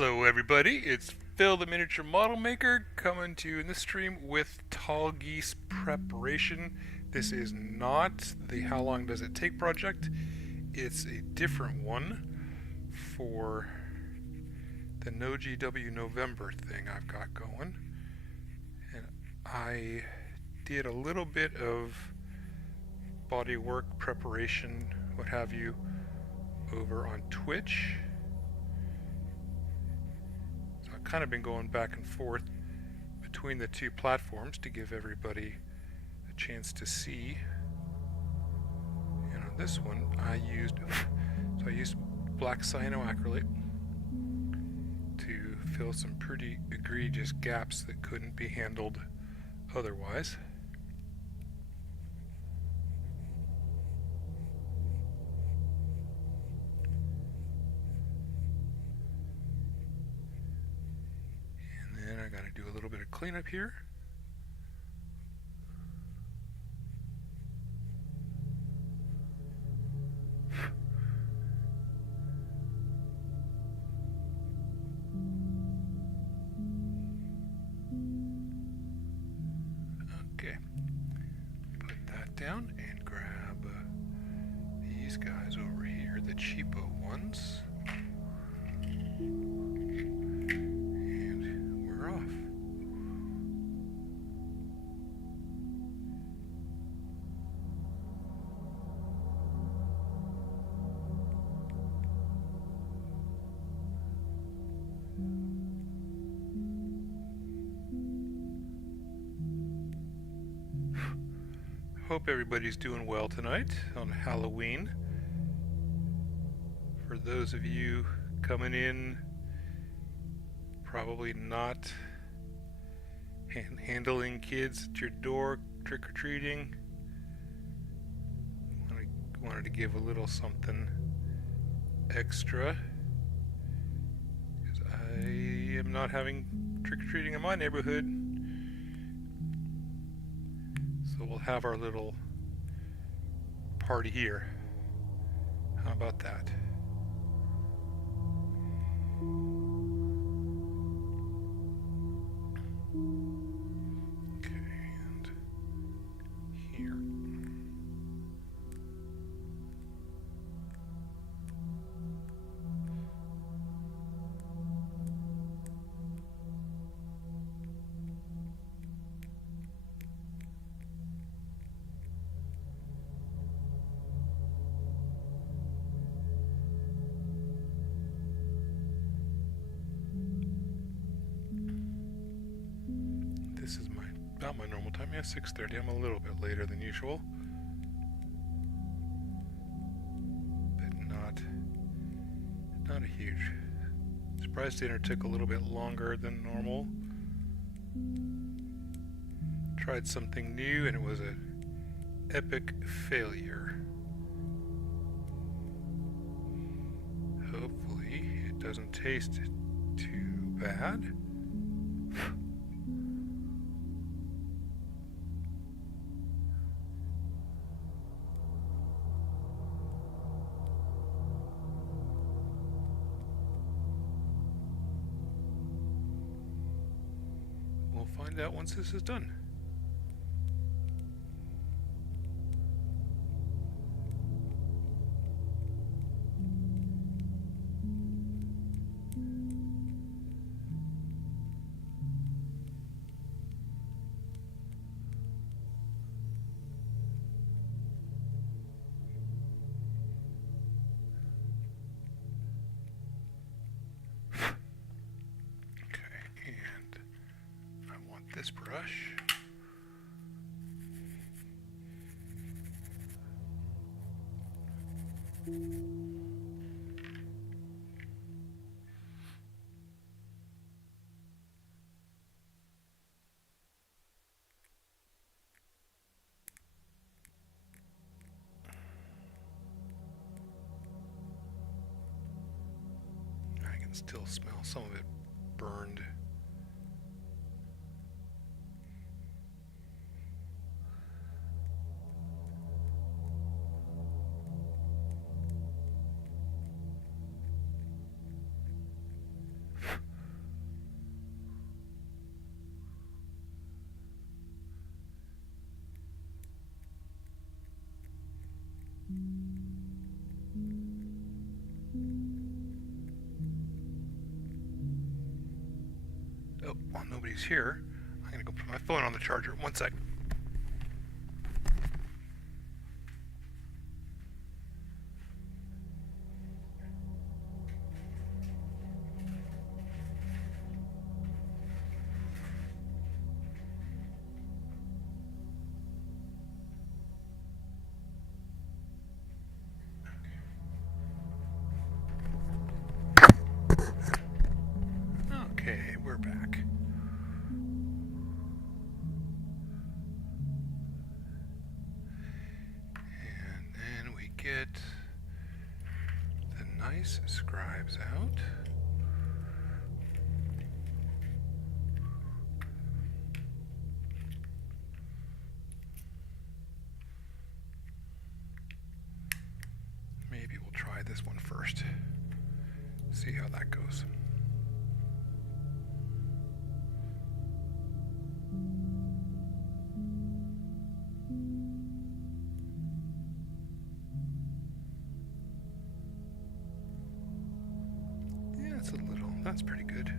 Hello everybody, it's Phil the Miniature Model Maker coming to you in this stream with Tallgeese preparation. This is not the How Long Does It Take project, it's a different one for the No GW November thing I've got going. And I did a little bit of bodywork preparation, what have you, over on Twitch. Kind of been going back and forth between the two platforms to give everybody a chance to see. And on this one I used black cyanoacrylate to fill some pretty egregious gaps that couldn't be handled otherwise. I gotta do a little bit of cleanup here. Okay, put that down and grab these guys over here, the cheapo ones. Hope everybody's doing well tonight on Halloween. For those of you coming in, probably not handling kids at your door trick-or-treating, wanted to give a little something extra because I am not having trick-or-treating in my neighborhood. So we'll have our little party here. How about that? Okay, and here. This is about my normal time. Yeah, 6:30. I'm a little bit later than usual, but not a huge. Surprise dinner took a little bit longer than normal. Tried something new and it was an epic failure. Hopefully it doesn't taste too bad. Find out once this is done. This brush. I can still smell some of it burned. Oh, while nobody's here, I'm gonna go put my phone on the charger. One sec. Okay, we're back. And then we get the nice scribes out. Maybe we'll try this one first. See how that goes. Yeah, it's a little. That's pretty good.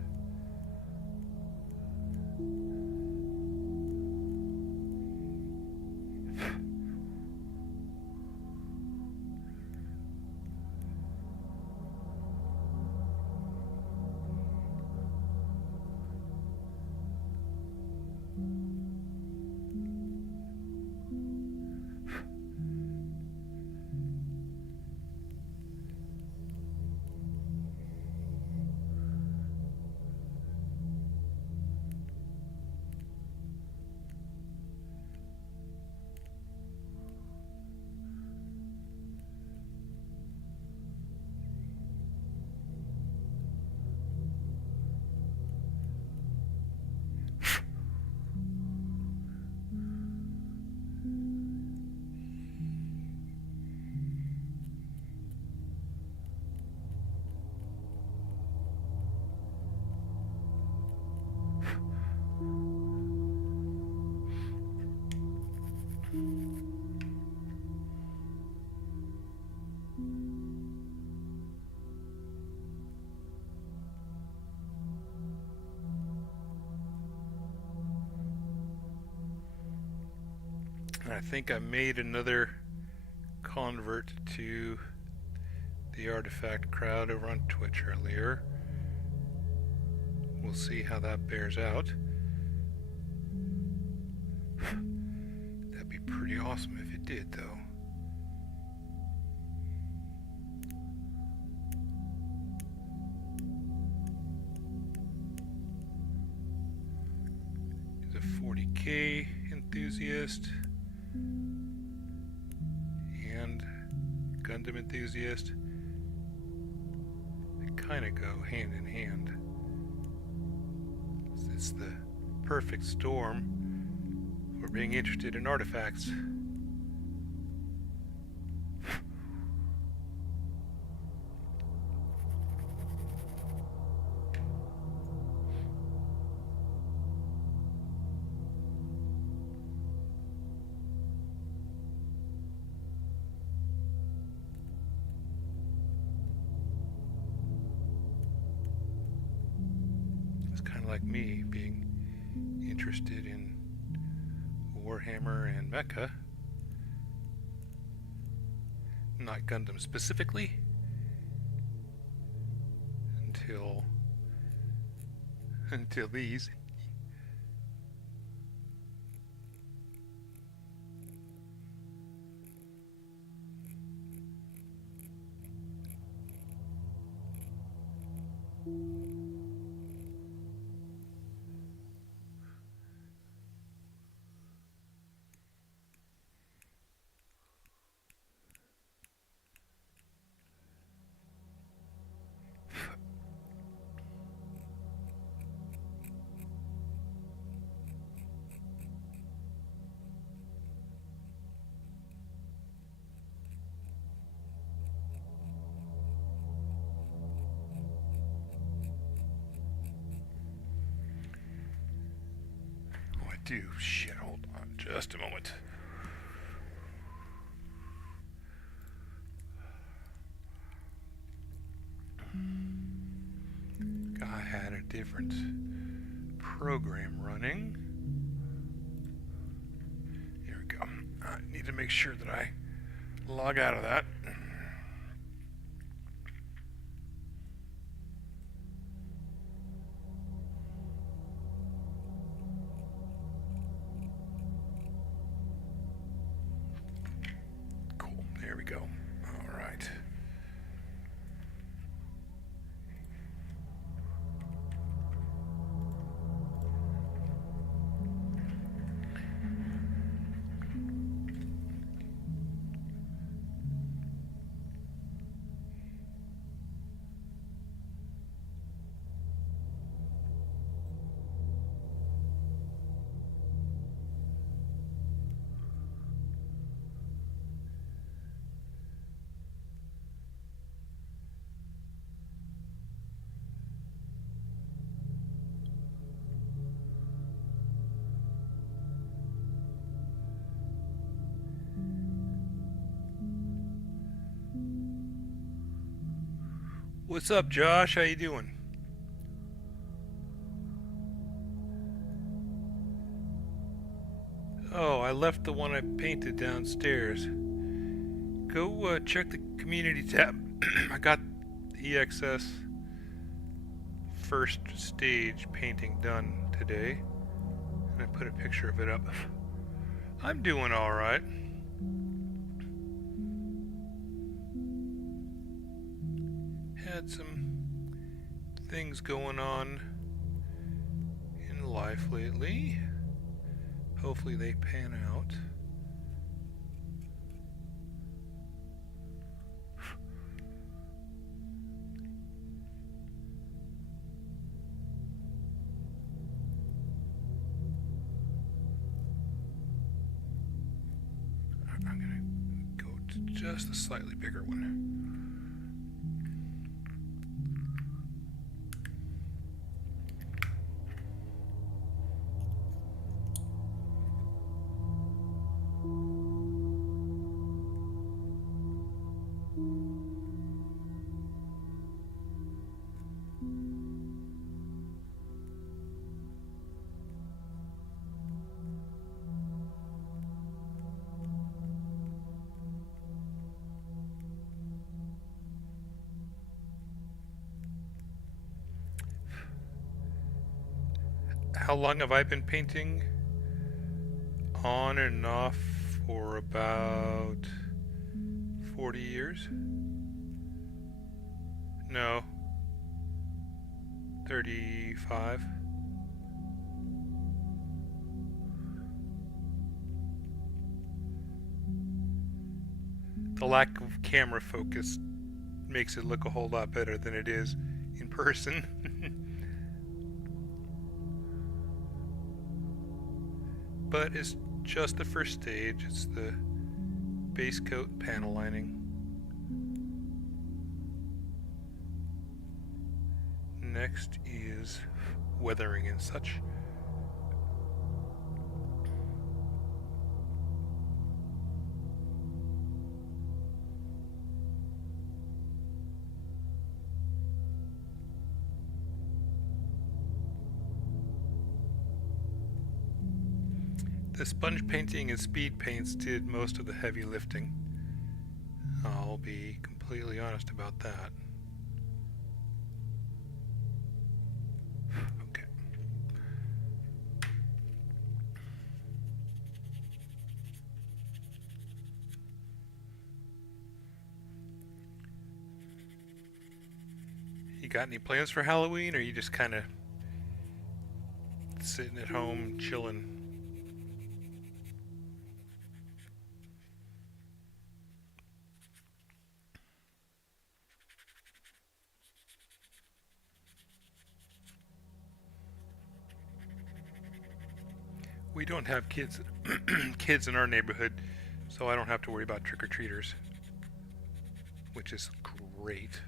I think I made another convert to the Artifact crowd over on Twitch earlier. We'll see how that bears out. That'd be pretty awesome if it did, though. He's a 40K enthusiast and Gundam enthusiast. They kind of go hand in hand. It's the perfect storm for being interested in artifacts. It's kind of like me being interested in Warhammer and Mecha. Not Gundam specifically, until these. Do shit, hold on just a moment. I had a different program running. Here we go. I need to make sure that I log out of that. Cool. There we go. All right. What's up, Josh? How you doing? Oh, I left the one I painted downstairs. Go check the community tab. I got the EXS first stage painting done today, and I put a picture of it up. I'm doing all right. Had some things going on in life lately. Hopefully they pan out. I'm gonna go to just a slightly bigger one. How long have I been painting? On and off for about 40 years? No. 35. The lack of camera focus makes it look a whole lot better than it is in person. But it's just the first stage. It's the base coat panel lining. Next is weathering and such. The sponge painting and speed paints did most of the heavy lifting. I'll be completely honest about that. Okay. You got any plans for Halloween, or are you just kind of sitting at home chilling? We don't have kids kids in our neighborhood, so I don't have to worry about trick-or-treaters, which is great.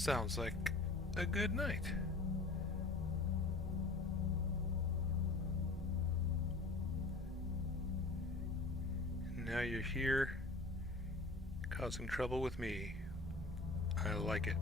Sounds like a good night. Now you're here, causing trouble with me. I like it.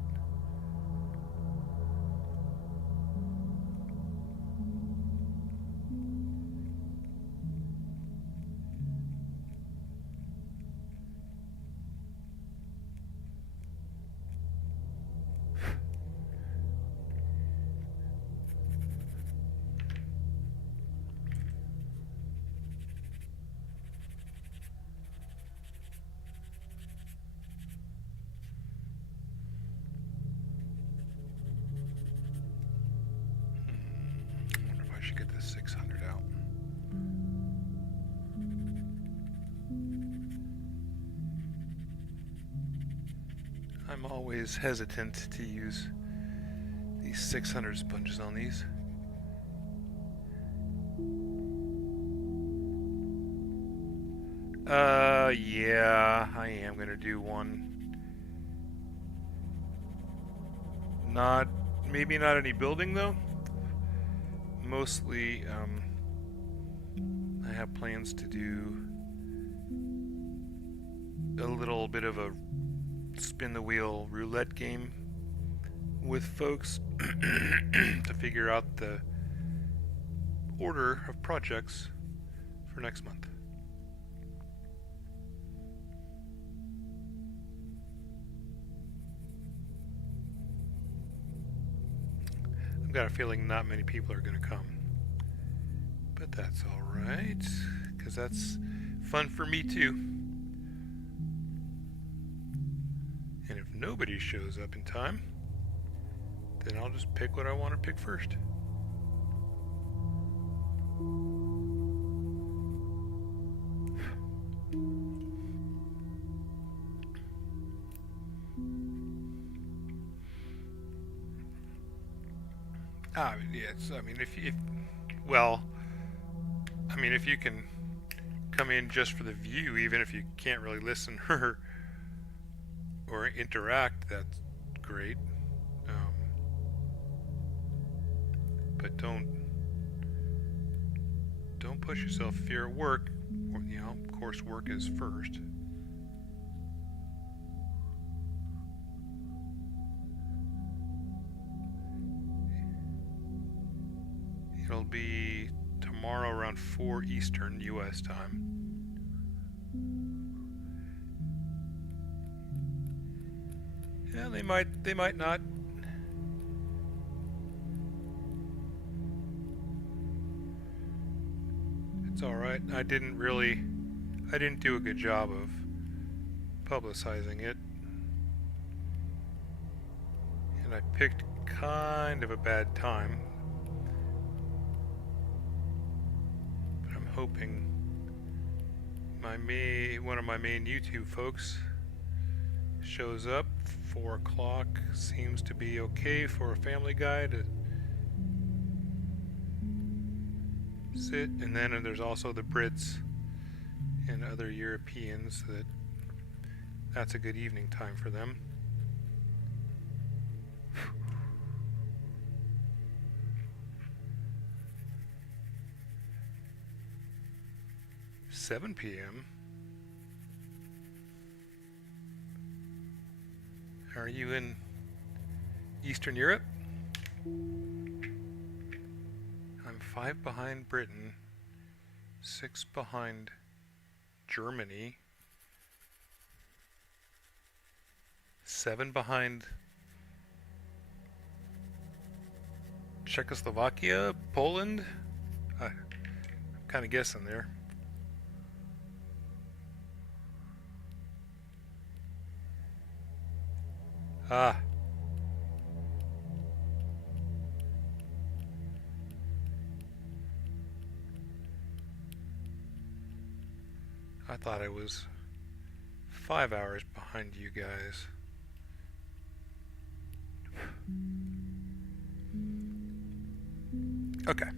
I wonder if I should get this 600 out. I'm always hesitant to use these 600 sponges on these. Yeah, I am gonna do one. Maybe not any building though. Mostly, I have plans to do a little bit of a spin the wheel roulette game with folks to figure out the order of projects for next month. I've got a feeling not many people are going to come. But that's alright, because that's fun for me too. And if nobody shows up in time, then I'll just pick what I want to pick first. Yes, I mean, if you can come in just for the view, even if you can't really listen or interact, that's great. But don't push yourself if you're at work. You know, of course, work is first. It'll be tomorrow around 4 Eastern U.S. time. Yeah, they might not. It's all right. I didn't do a good job of publicizing it. And I picked kind of a bad time. Hoping one of my main YouTube folks shows up. 4 o'clock seems to be okay for a family guy to sit, and then there's also the Brits and other Europeans that's a good evening time for them. 7 p.m. Are you in Eastern Europe? I'm 5 behind Britain, 6 behind Germany, 7 behind Czechoslovakia, Poland. I'm kind of guessing there. Ah. I thought I was 5 hours behind you guys. Okay.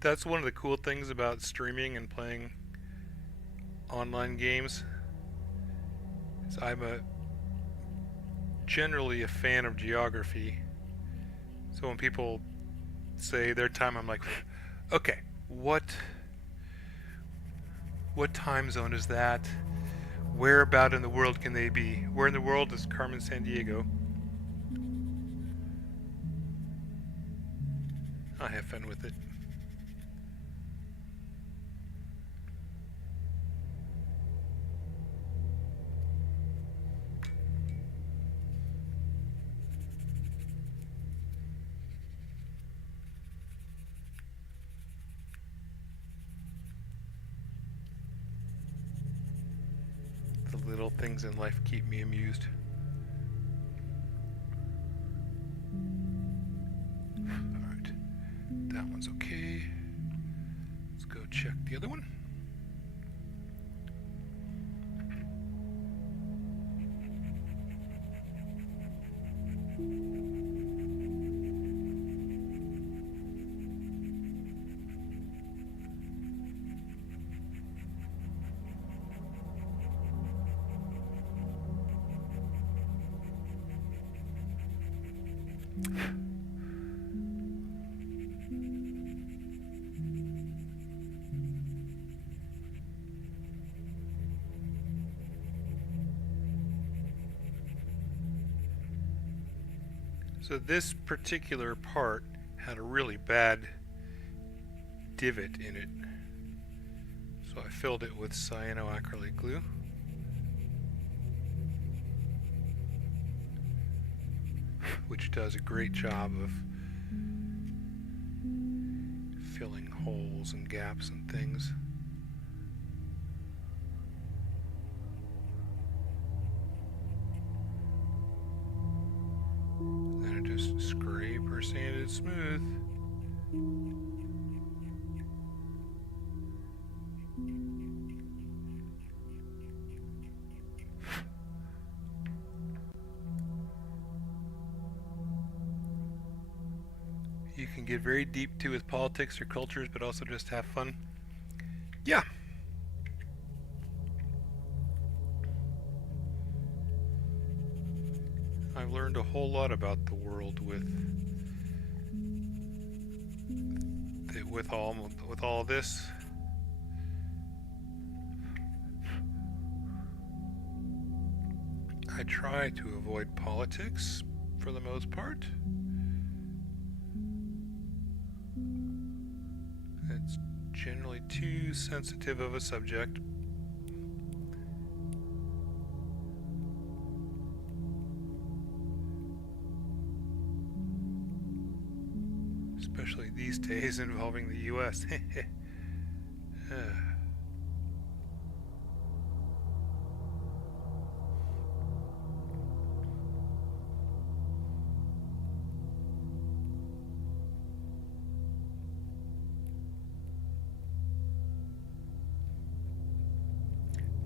That's one of the cool things about streaming and playing online games. Is generally a fan of geography. So when people say their time, I'm like, okay, what time zone is that? Where about in the world can they be? Where in the world is Carmen San Diego? I'll have fun with it. The little things in life keep me amused. Alright, that one's okay. Let's go check the other one. So this particular part had a really bad divot in it. So I filled it with cyanoacrylate glue. Which does a great job of filling holes and gaps and things. Then I just scrape or sand it smooth. You can get very deep too with politics or cultures, but also just have fun. Yeah. I've learned a whole lot about the world with all this. I try to avoid politics for the most part. It's generally too sensitive of a subject. Especially these days involving the US.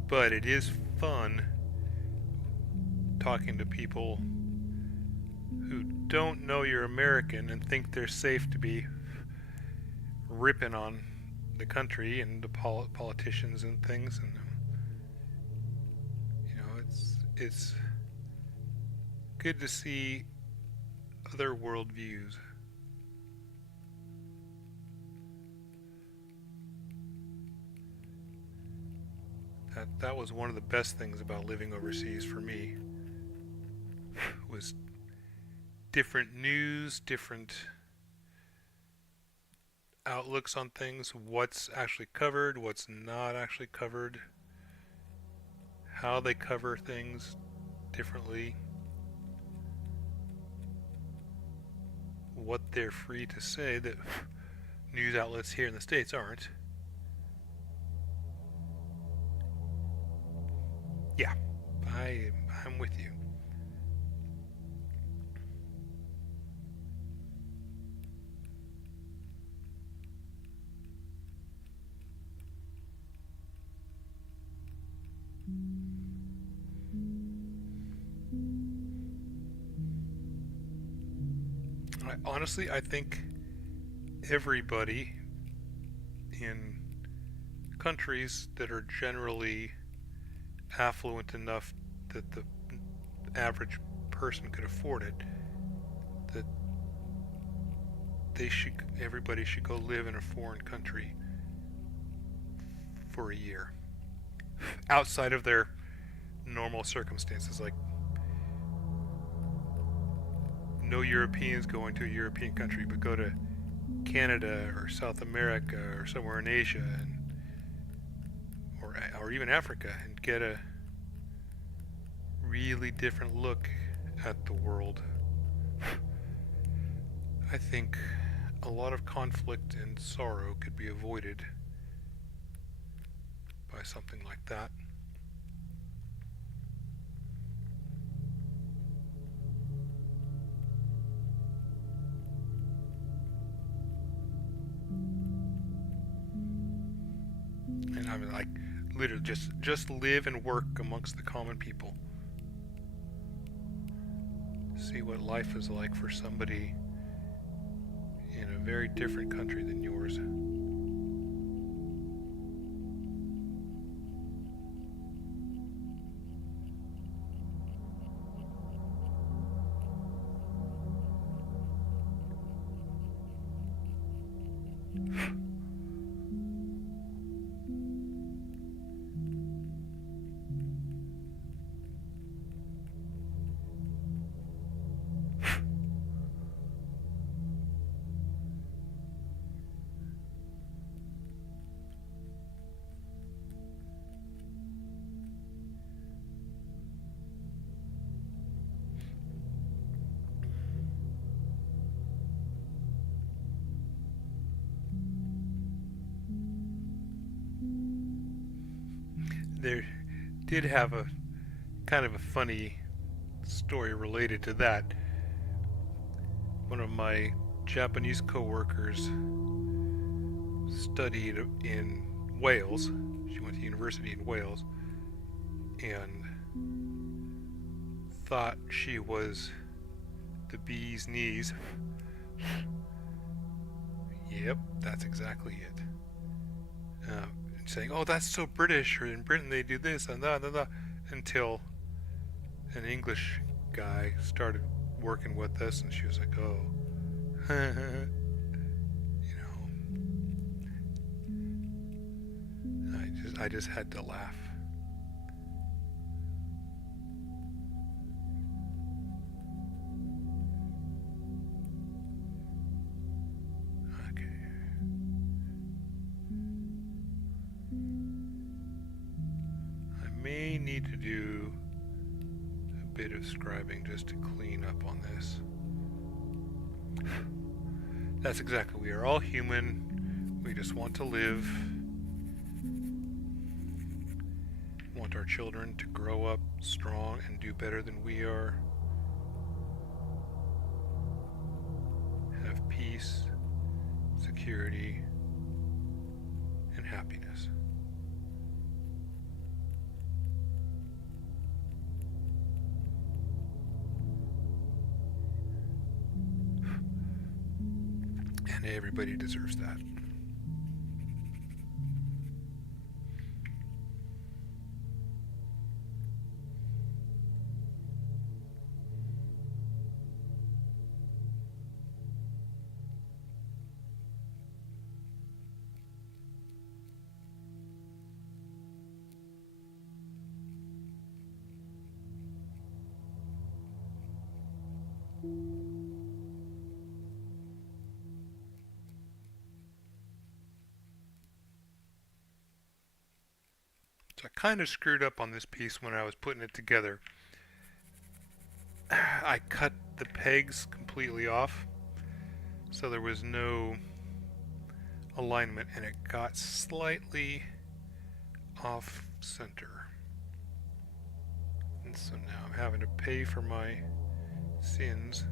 But it is fun talking to people who don't know you're American and think they're safe to be ripping on the country and the politicians and things, and you know, it's good to see other worldviews. That was one of the best things about living overseas for me, was different news, different outlooks on things, what's actually covered, what's not actually covered, how they cover things differently, what they're free to say that news outlets here in the States aren't. Yeah, I'm with you. Honestly, I think everybody in countries that are generally affluent enough that the average person could afford it, that everybody should go live in a foreign country for a year outside of their normal circumstances. Like, no Europeans going to a European country, but go to Canada or South America or somewhere in Asia, or even Africa, and get a really different look at the world. I think a lot of conflict and sorrow could be avoided by something like that. And I mean, like, literally just live and work amongst the common people. See what life is like for somebody in a very different country than yours. There did have a kind of a funny story related to that. One of my Japanese coworkers studied in Wales. She went to university in Wales and thought she was the bee's knees. Yep, that's exactly it. Saying, "Oh, that's so British," or "in Britain they do this and that, until an English guy started working with us, and she was like, "Oh," you know. I just had to laugh. May need to do a bit of scribing just to clean up on this. That's exactly, we are all human. We just want to live. Want our children to grow up strong and do better than we are. Have peace, security, and happiness. And everybody deserves that. So I kind of screwed up on this piece when I was putting it together. I cut the pegs completely off, so there was no alignment, and it got slightly off center. And so now I'm having to pay for my sins.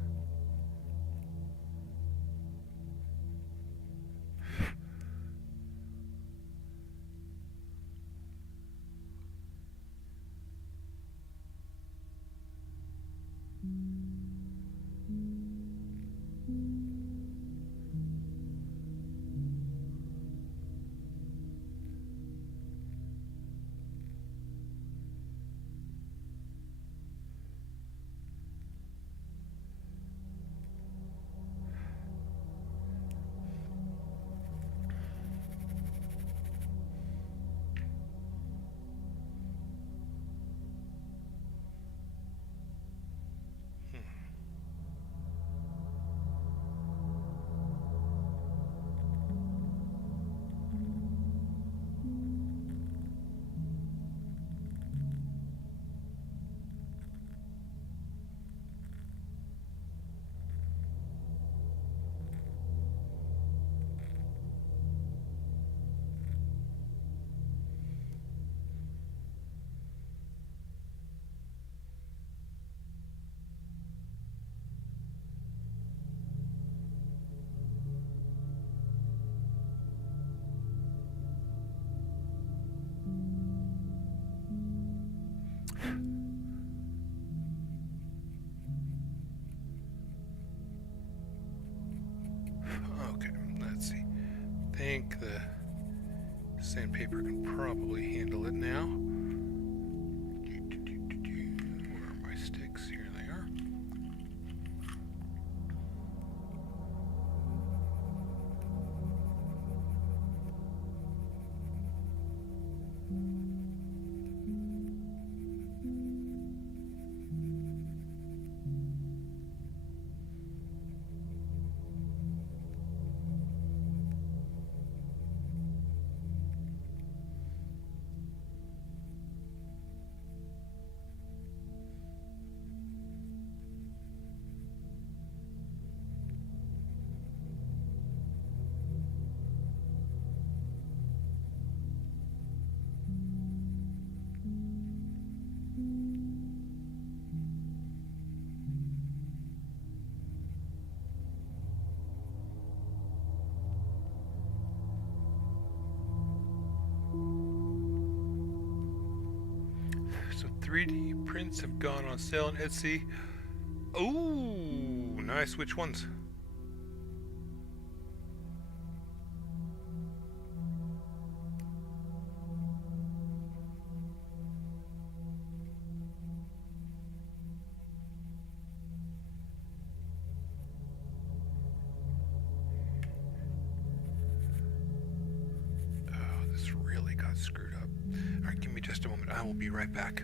think the sandpaper can probably handle it now. Where are my sticks? Here they are. So 3D prints have gone on sale on Etsy. Ooh, nice. Which ones? Oh, this really got screwed up. All right, give me just a moment. I will be right back.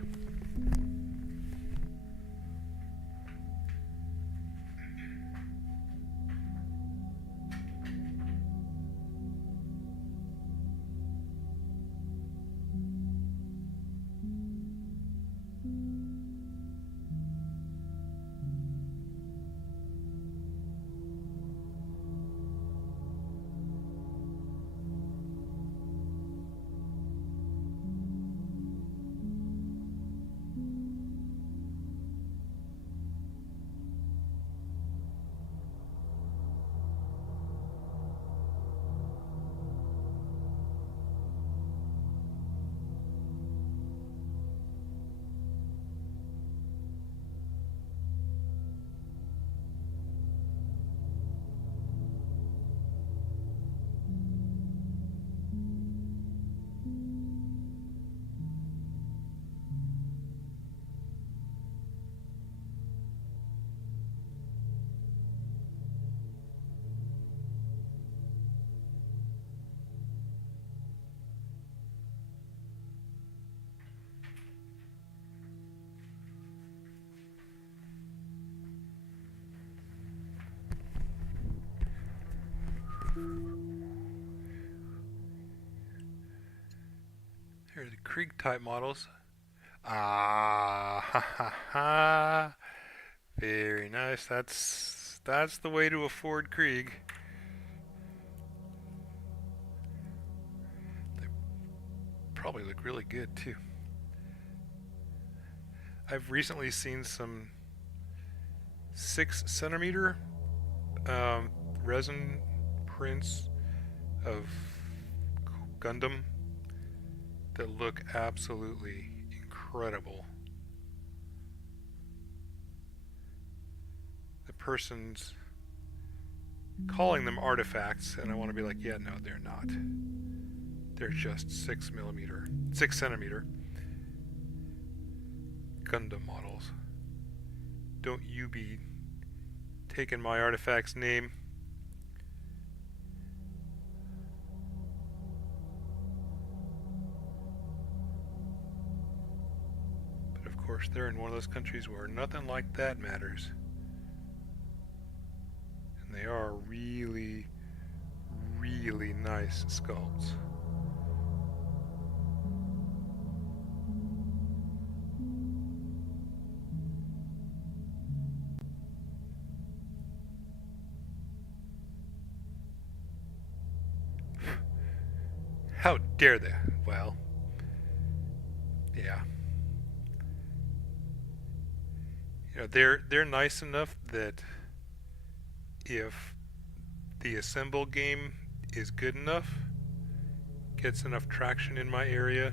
Here are the Krieg type models. Ah, ha ha ha. Very nice. That's the way to afford Krieg. They probably look really good too. I've recently seen some 6 cm resin prints of Gundam that look absolutely incredible. The person's calling them artifacts, and I want to be like, yeah, no, they're not. They're just 6 cm Gundam models. Don't you be taking my artifact's name. But of course, they're in one of those countries where nothing like that matters. And they are really, really nice sculpts. How dare they? Well, yeah. You know, they're nice enough that if the assemble game is good enough, gets enough traction in my area,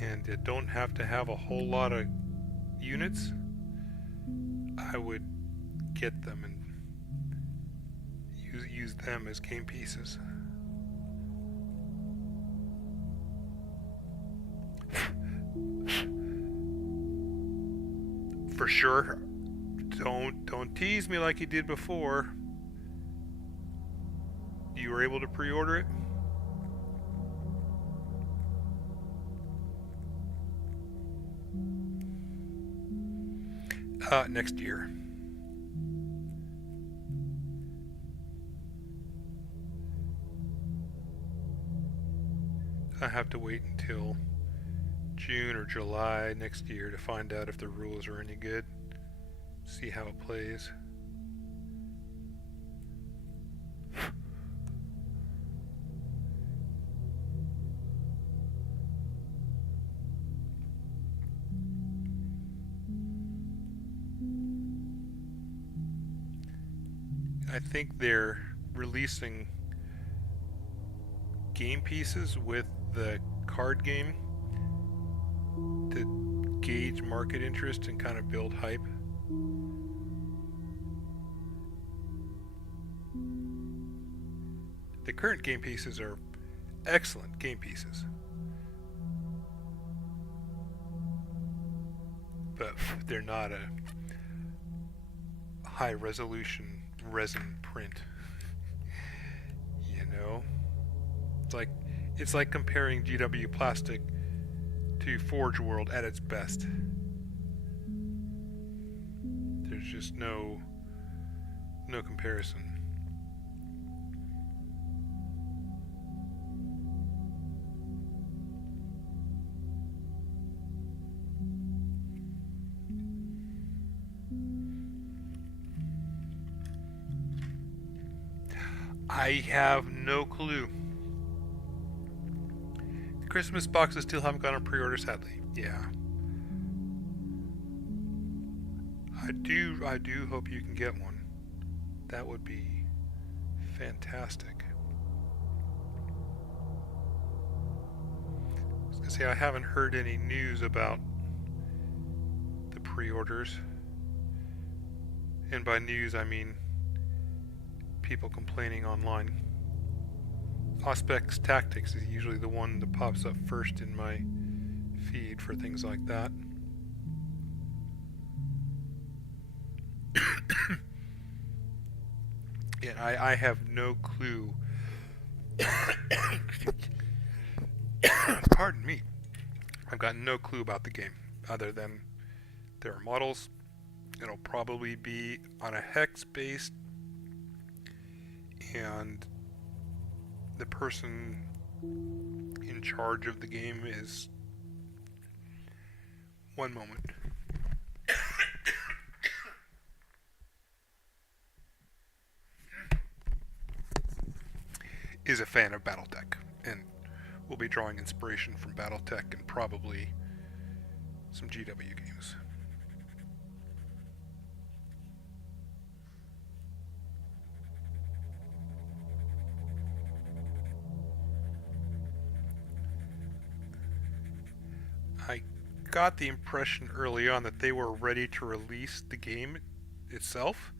and it don't have to have a whole lot of units, I would get them and use them as game pieces. For sure. Don't tease me like you did before. You were able to pre-order it? Next year. I have to wait until June or July next year to find out if the rules are any good. See how it plays. I think they're releasing game pieces with the card game to gauge market interest and kind of build hype. The current game pieces are excellent game pieces, but they're not a high resolution resin print. You know, it's like comparing GW plastic to Forge World at its best. There's just no comparison. I have no clue. The Christmas boxes still haven't gone on pre-order, sadly. Yeah. I do hope you can get one. That would be fantastic. I was gonna say I haven't heard any news about the pre-orders. And by news I mean people complaining online. Auspex Tactics is usually the one that pops up first in my feed for things like that. Yeah, I have no clue. Pardon me. I've got no clue about the game other than there are models. It'll probably be on a hex based, and the person in charge of the game is... One moment. Is a fan of Battletech, and will be drawing inspiration from Battletech and probably some GW games. I got the impression early on that they were ready to release the game itself.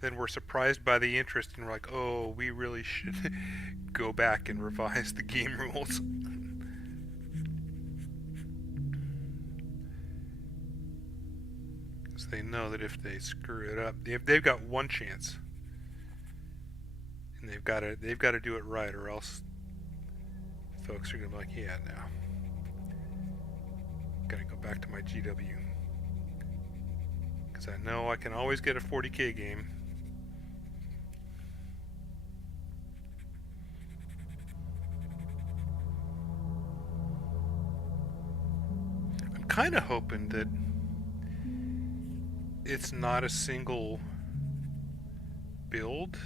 Then we're surprised by the interest and we're like, oh, we really should go back and revise the game rules. Because they know that if they screw it up, they've got one chance. And they've got to do it right, or else folks are going to be like, yeah, no. Gotta go back to my GW. Because I know I can always get a 40k game. I'm kind of hoping that it's not a single build.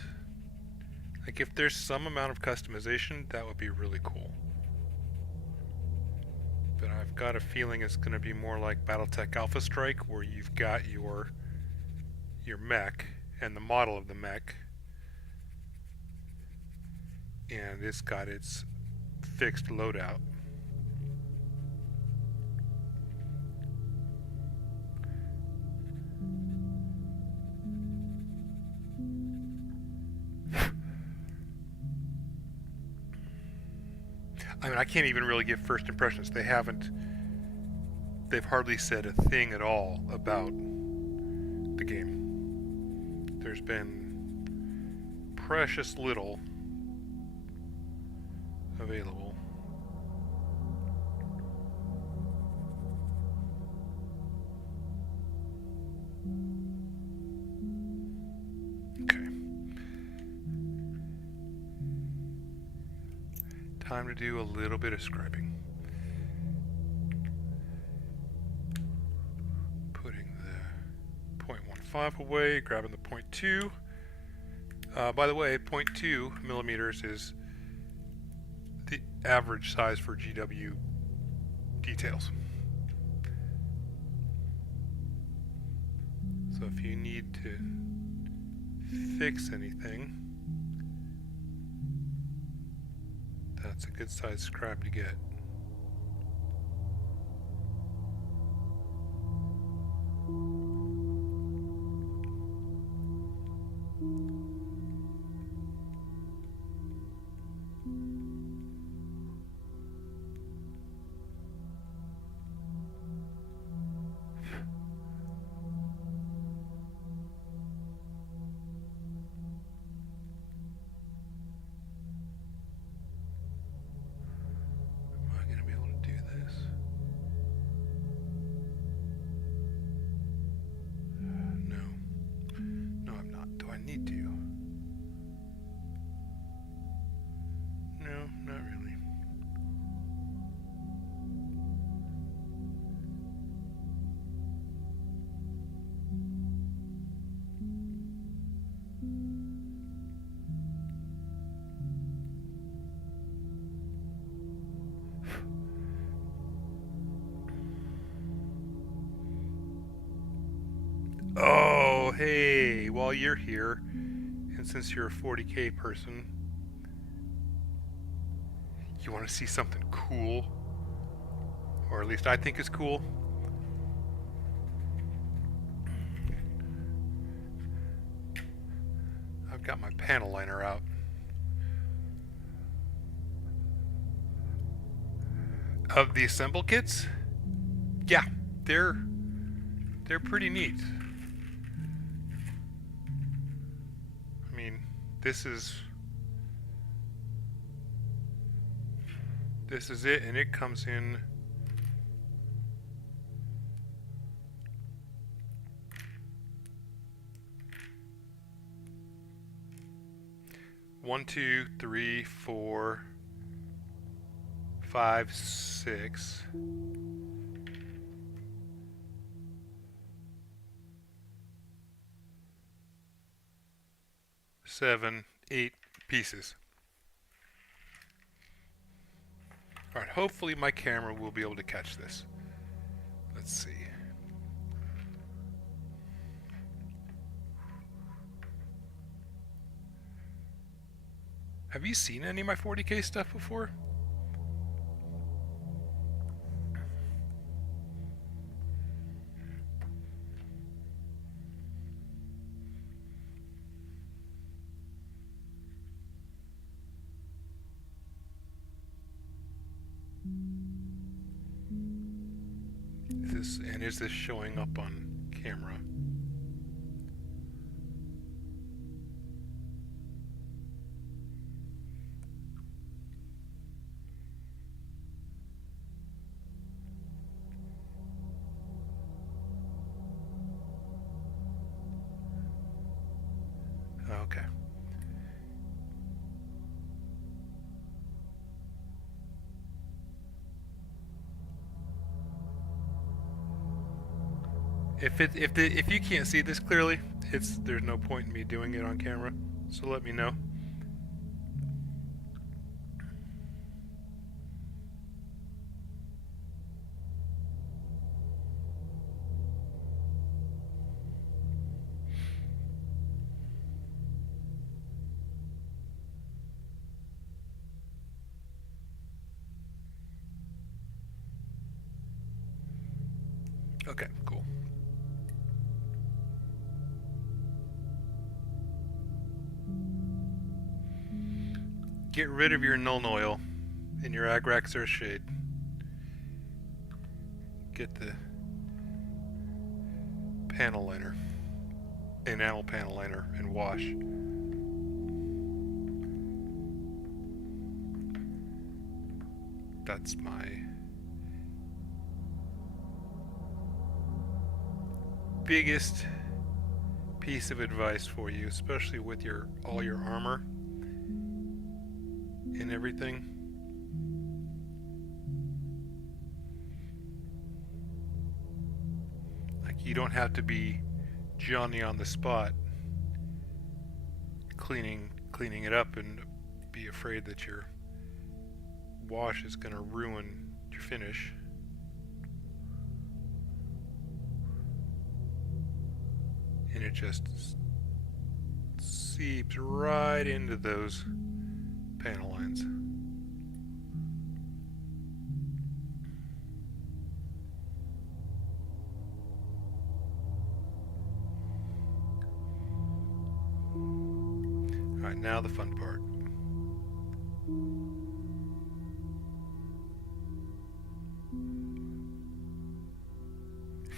Like, if there's some amount of customization, that would be really cool. But I've got a feeling it's going to be more like Battletech Alpha Strike, where you've got your mech and the model of the mech, and it's got its fixed loadout. I mean, I can't even really give first impressions. They've hardly said a thing at all about the game. There's been precious little available. Okay. Time to do a little bit of scribing. Putting the 0.15 away, grabbing the 0.2. By the way, 0.2 millimeters is the average size for GW details. So if you need to fix anything, that's a good size scribe to get. Need to. No, not really. Oh, hey, while you're here, and since you're a 40K person, you want to see something cool? Or at least I think is cool. I've got my panel liner out. Of the assemble kits? Yeah, they're pretty neat. I mean, this is it, and it comes in one, two, three, 4, 5, 6. 7, 8 pieces. Alright, hopefully my camera will be able to catch this. Let's see. Have you seen any of my 40K stuff before? Is this showing up on camera? Okay. If you can't see this clearly, there's no point in me doing it on camera. So let me know. Okay, cool. Get rid of your Nuln oil in your Agrax Earthshade. Get the panel liner, enamel panel liner, and wash. That's my biggest piece of advice for you, especially with all your armor and everything. Like, you don't have to be Johnny on the spot cleaning it up and be afraid that your wash is going to ruin your finish. And it just seeps right into those panel lines. Alright, now the fun part.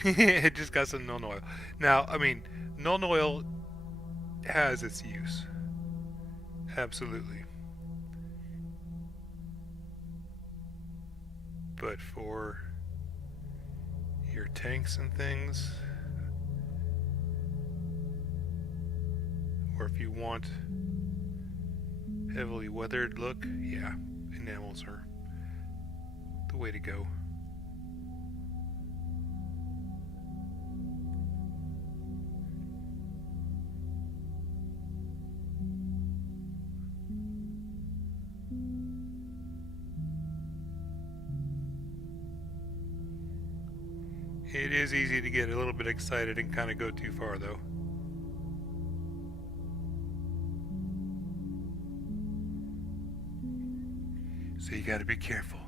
It just got some Nuln Oil. Now, I mean, Nuln Oil has its use. Absolutely. But for your tanks and things, or if you want heavily weathered look, yeah, enamels are the way to go. It is easy to get a little bit excited and kind of go too far, though. So you got to be careful.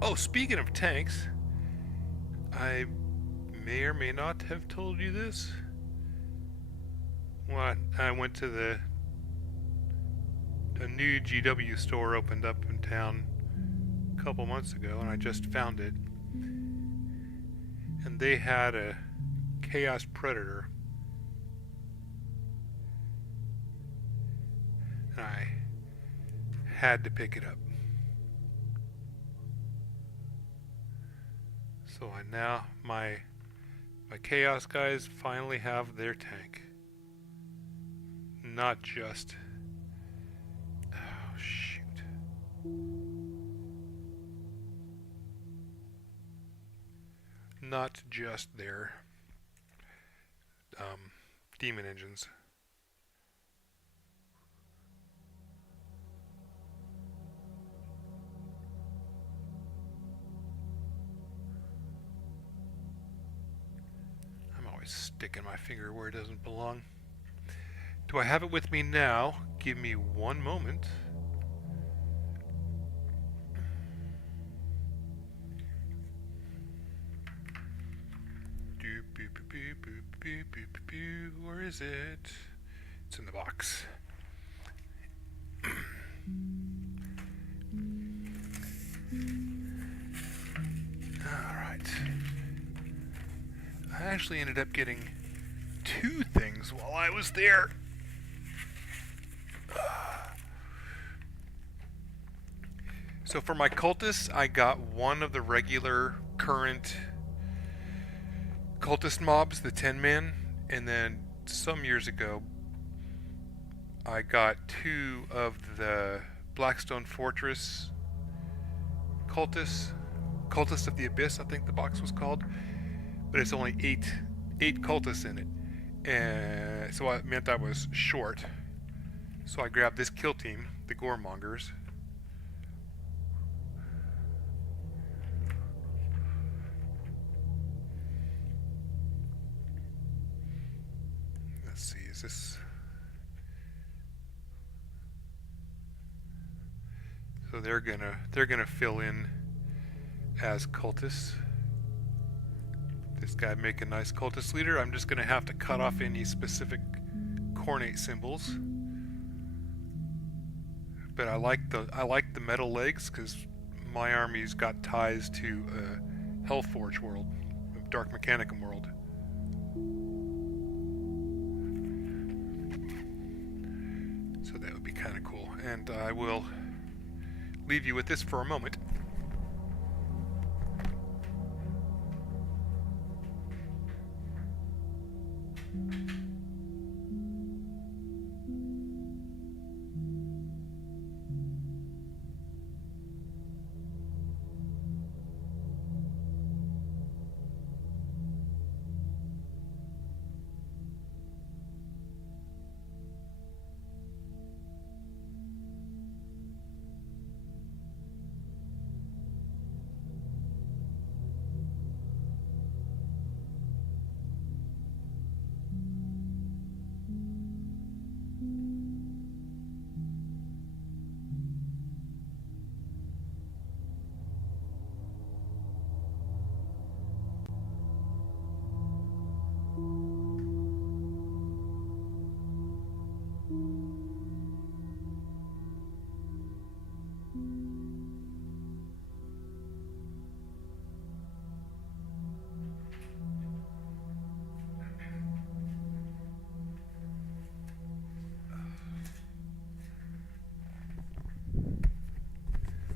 Oh, speaking of tanks, I may or may not have told you this. Well, I went to a new GW store opened up in town a couple months ago, and I just found it. And they had a Chaos Predator. And I had to pick it up. So my Chaos guys finally have their tank. Not just... Oh, shoot. Not just their demon engines. I'm always sticking my finger where it doesn't belong. Do I have it with me now? Give me one moment. Where is it? It's in the box. Alright. I actually ended up getting two things while I was there. So for my cultists, I got one of the regular current cultist mobs, the 10-man, and then some years ago I got two of the Blackstone Fortress cultists, Cultists of the Abyss, I think the box was called, but it's only eight cultists in it, and so it meant I was short. So I grabbed this kill team, the Goremongers. Let's see, is this... So they're gonna fill in as cultists. This guy make a nice cultist leader. I'm just gonna have to cut off any specific coordinate symbols. But I like the metal legs because my army's got ties to Hellforge world, Dark Mechanicum world. So that would be kind of cool. And I will leave you with this for a moment.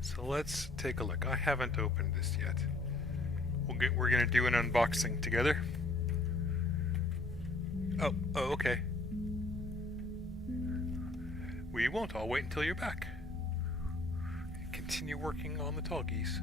So let's take a look. I haven't opened this yet. We're gonna do an unboxing together. Oh, okay. We won't. I'll wait until you're back. Continue working on the Tallgeese.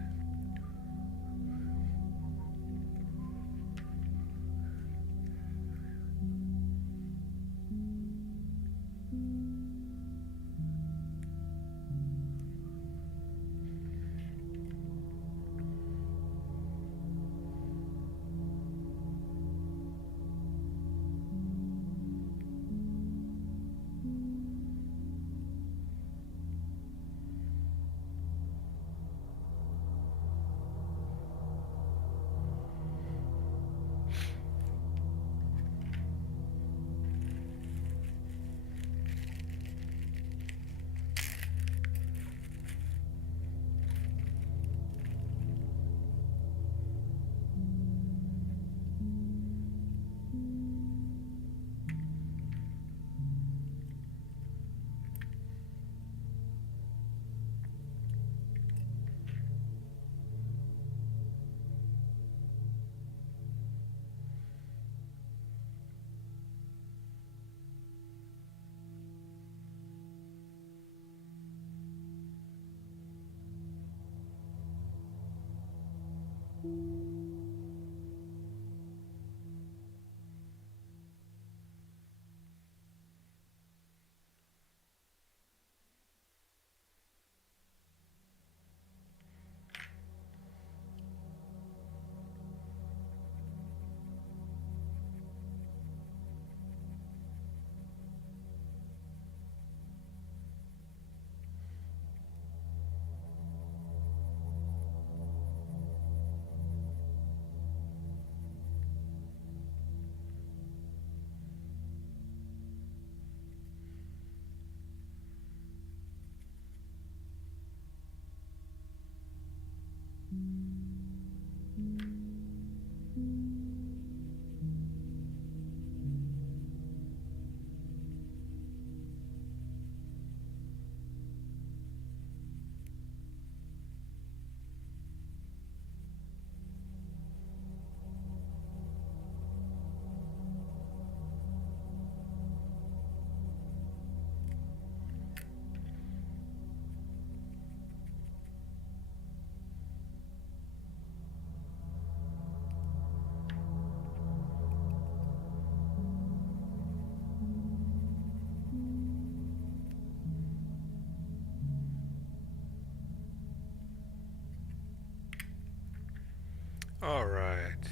Alright,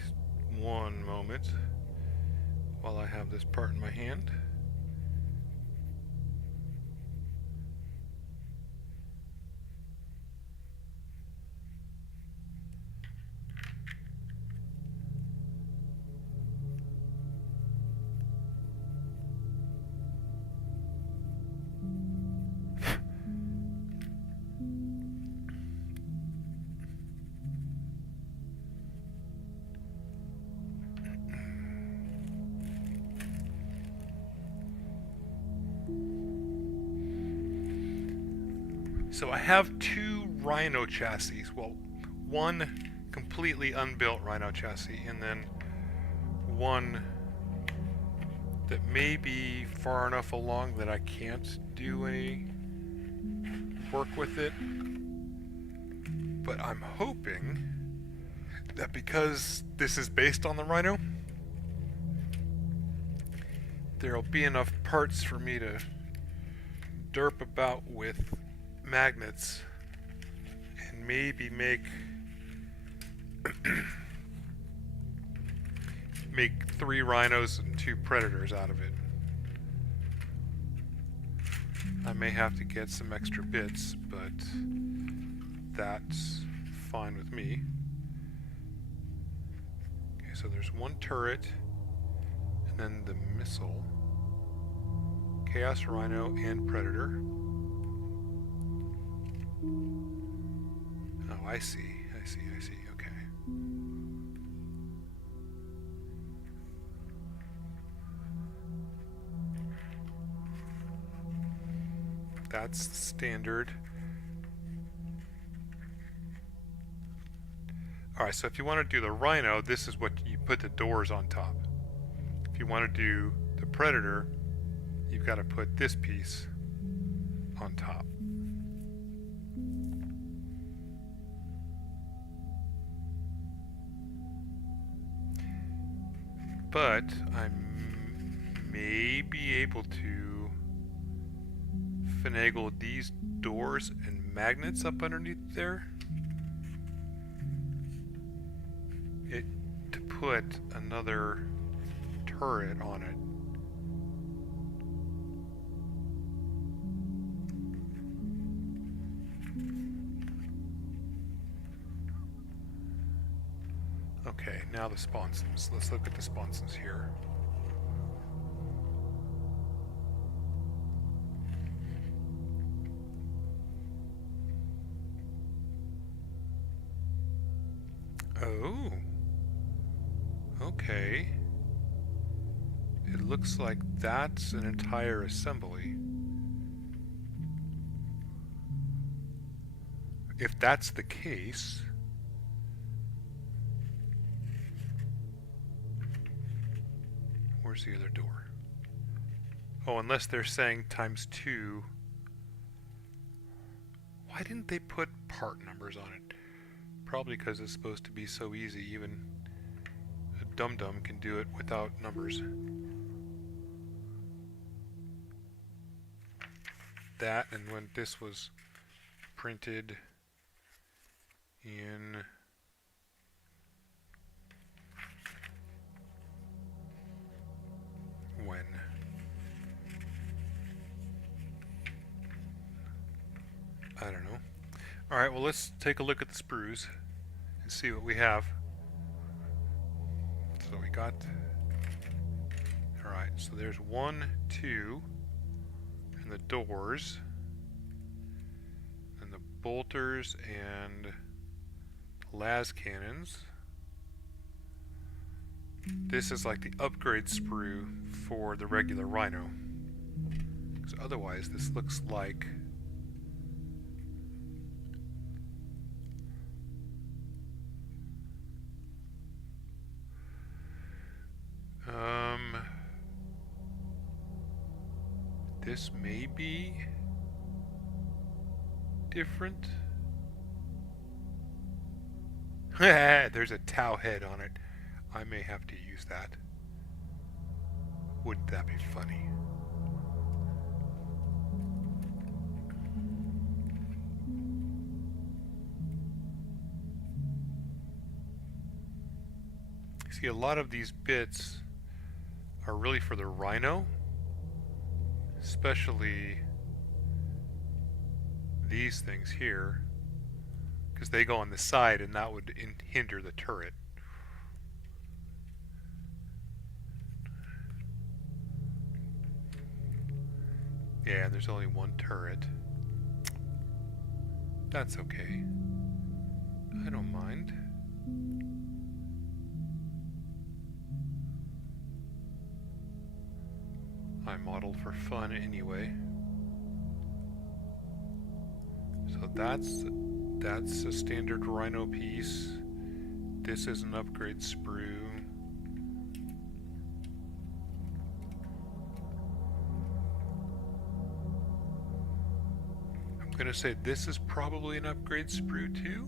one moment while I have this part in my hand. So I have two Rhino chassis. Well, one completely unbuilt Rhino chassis, and then one that may be far enough along that I can't do any work with it. But I'm hoping that because this is based on the Rhino, there'll be enough parts for me to derp about with magnets and maybe make make 3 Rhinos and 2 Predators out of it. I may have to get some extra bits, but that's fine with me. Okay, so there's one turret, and then the missile, Chaos Rhino and Predator. Oh, I see. Okay. That's standard. Alright, so if you want to do the Rhino, this is what you put the doors on top. If you want to do the Predator, you've got to put this piece on top. But I may be able to finagle these doors and magnets up underneath there to put another turret on it. Okay, now the sponsons. Let's look at the sponsons here. Oh. Okay. It looks like that's an entire assembly. If that's the case, where's the other door? Oh, unless they're saying ×2. Why didn't they put part numbers on it? Probably because it's supposed to be so easy. Even a dum-dum can do it without numbers. That, and when this was printed in when? I don't know. Alright, well, let's take a look at the sprues and see what we have. So we got... Alright, so there's 1, 2, and the doors, and the bolters and las cannons. This is like the upgrade sprue for the regular Rhino. Because otherwise this looks like this may be different. There's a Tau head on it. I may have to use that. Wouldn't that be funny? See, a lot of these bits are really for the Rhino, especially these things here, because they go on the side and that would hinder the turret. Yeah, there's only one turret. That's okay. I don't mind. I model for fun anyway. So that's a standard Rhino piece. This is an upgrade sprue. I'm gonna say this is probably an upgrade sprue too.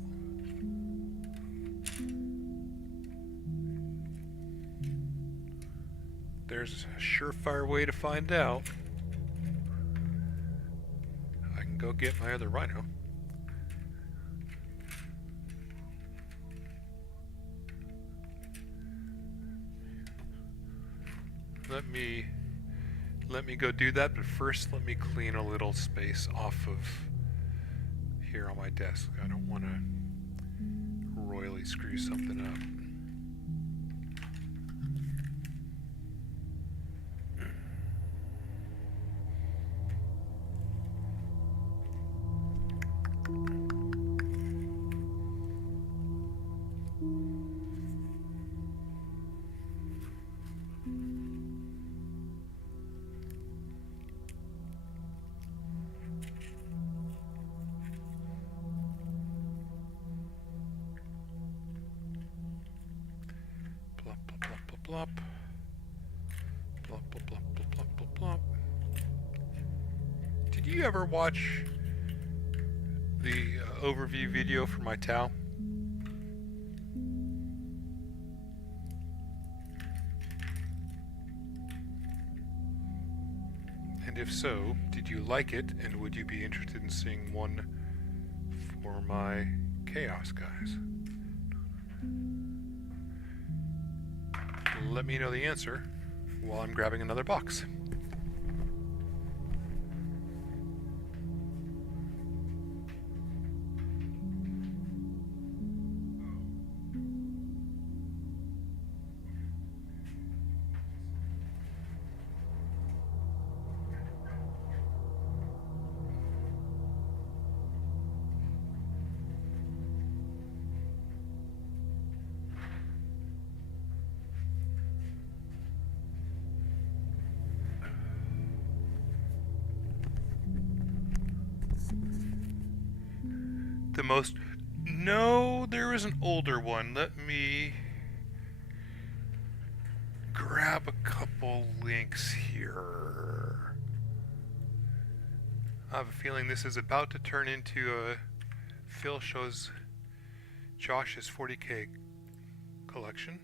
There's a surefire way to find out. I can go get my other Rhino. Let me go do that, but first let me clean a little space off of here on my desk. I don't want to royally screw something up. Plop. Plop, plop, plop, plop, plop, plop, plop. Did you ever watch the overview video for my Tau? And if so, did you like it, and would you be interested in seeing one for my Chaos guys? Let me know the answer while I'm grabbing another box. The most... No, there is an older one. Let me grab a couple links here. I have a feeling this is about to turn into a Phil shows Josh's 40K collection.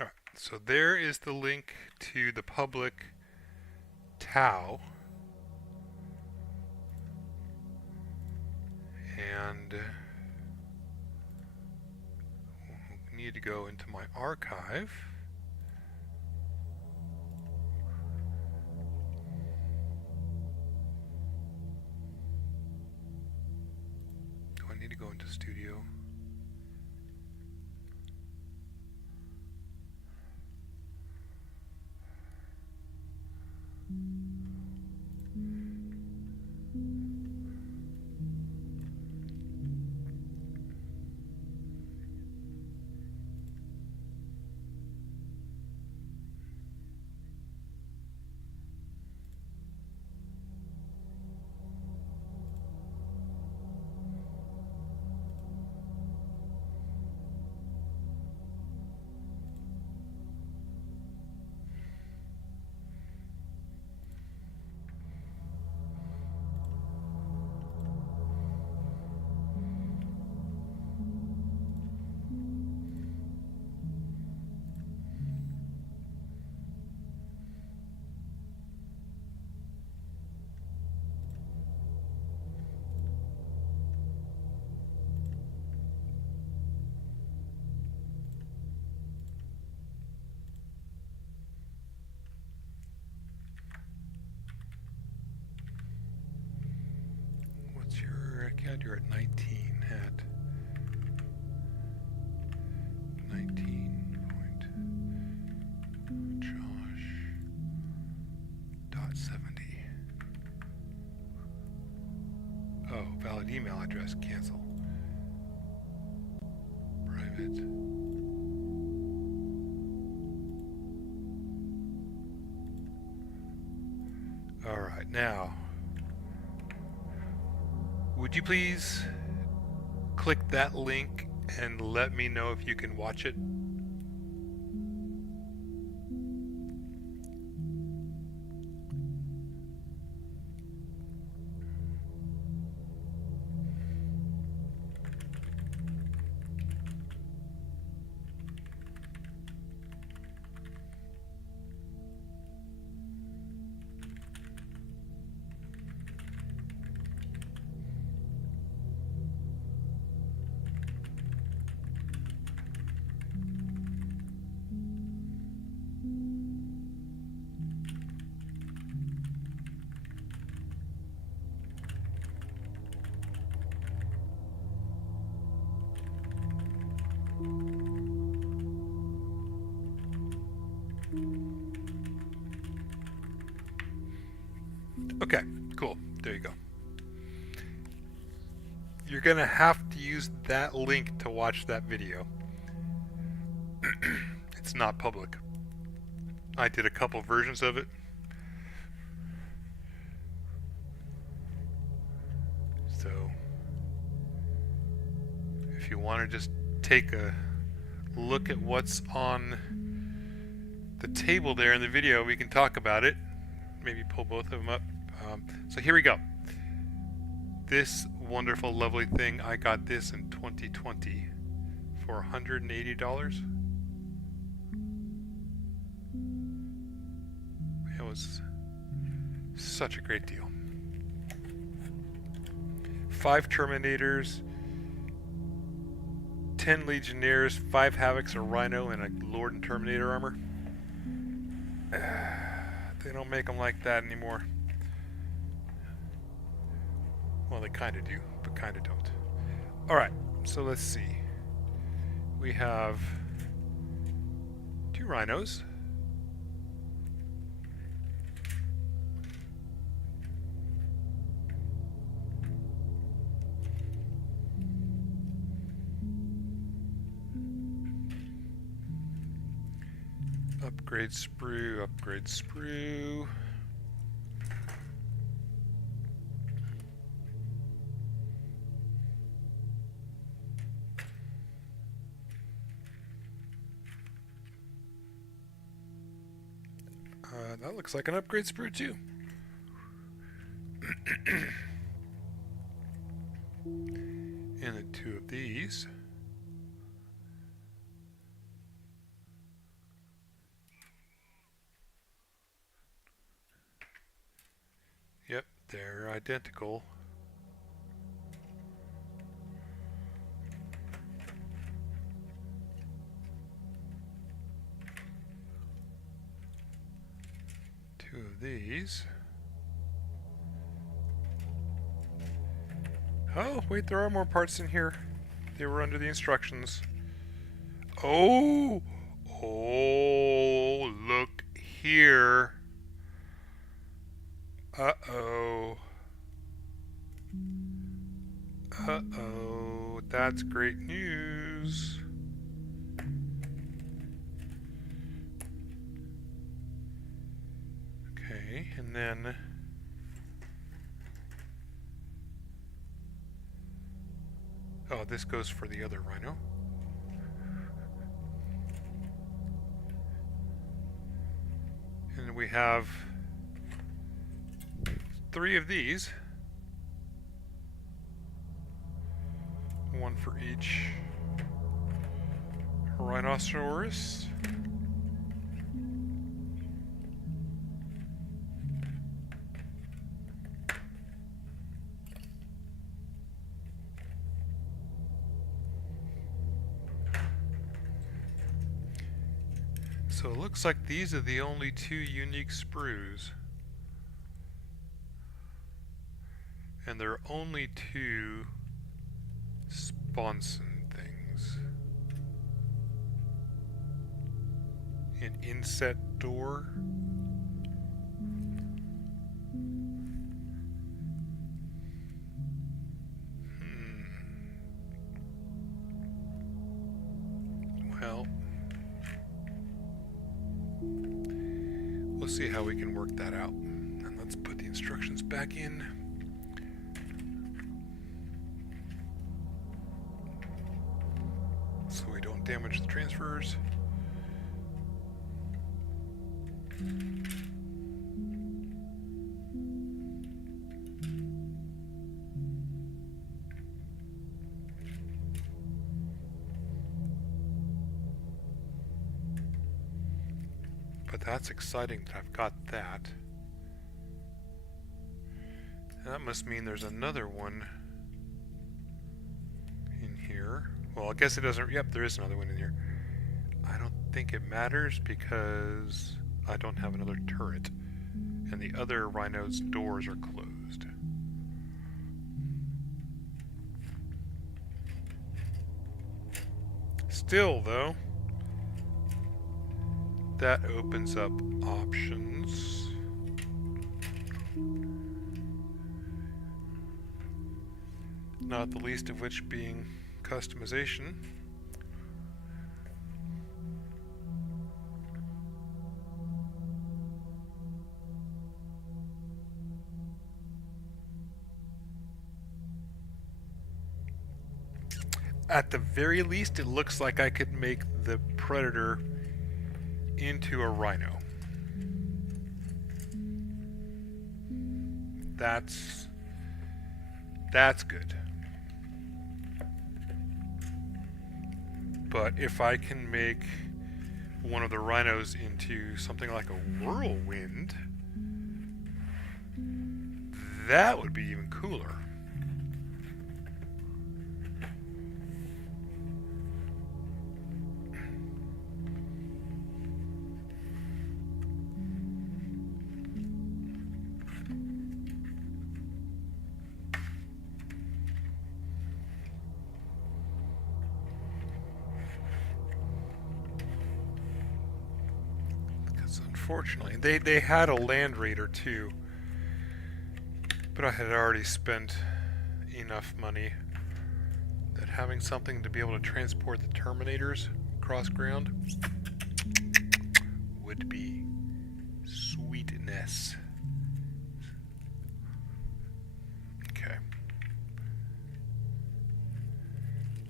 Alright, so there is the link to the public Tau. And we need to go into my archive. Do I need to go into Studio? What's your account? You're at 19 at 19 point Josh.70. Oh, valid invalid email address. Cancel. Private. Alright, now, would you please click that link and let me know if you can watch it? Okay, cool. There you go. You're gonna have to use that link to watch that video. It's not public. I did a couple versions of it. So, if you want to just take a look at what's on the table there in the video, we can talk about it. Maybe pull both of them up. So here we go. This wonderful, lovely thing, I got this in 2020 for $180. It was such a great deal. 5 Terminators, 10 Legionnaires, 5 Havocs, a Rhino, and a Lord and Terminator armor. They don't make them like that anymore. Well, they kind of do, but kind of don't. Alright, so let's see. We have 2 Rhinos. Upgrade sprue, upgrade sprue. That looks like an upgrade sprue too. And then 2 of these. Yep, they're identical. Of these. Oh, wait, there are more parts in here. They were under the instructions. Oh! Oh, look here. Uh-oh. Uh-oh. That's great news. Okay, and then oh, this goes for the other Rhino. And we have 3 of these. 1 for each Rhinoceros. So it looks like these are the only 2 unique sprues. And there are only 2 sponson things. An inset door. Well, we'll see how we can work that out. And let's put the instructions back in. So we don't damage the transfers. But that's exciting that I've got that. That must mean there's another one in here. Well, I guess it doesn't. Yep, there is another one in here. I don't think it matters because I don't have another turret. And the other Rhino's doors are closed. Still, though, that opens up options. Not the least of which being customization. At the very least, it looks like I could make the Predator into a Rhino. That's good. But if I can make one of the Rhinos into something like a Whirlwind, that would be even cooler. Unfortunately, they had a Land Raider too, but I had already spent enough money that having something to be able to transport the Terminators across ground would be sweetness. Okay.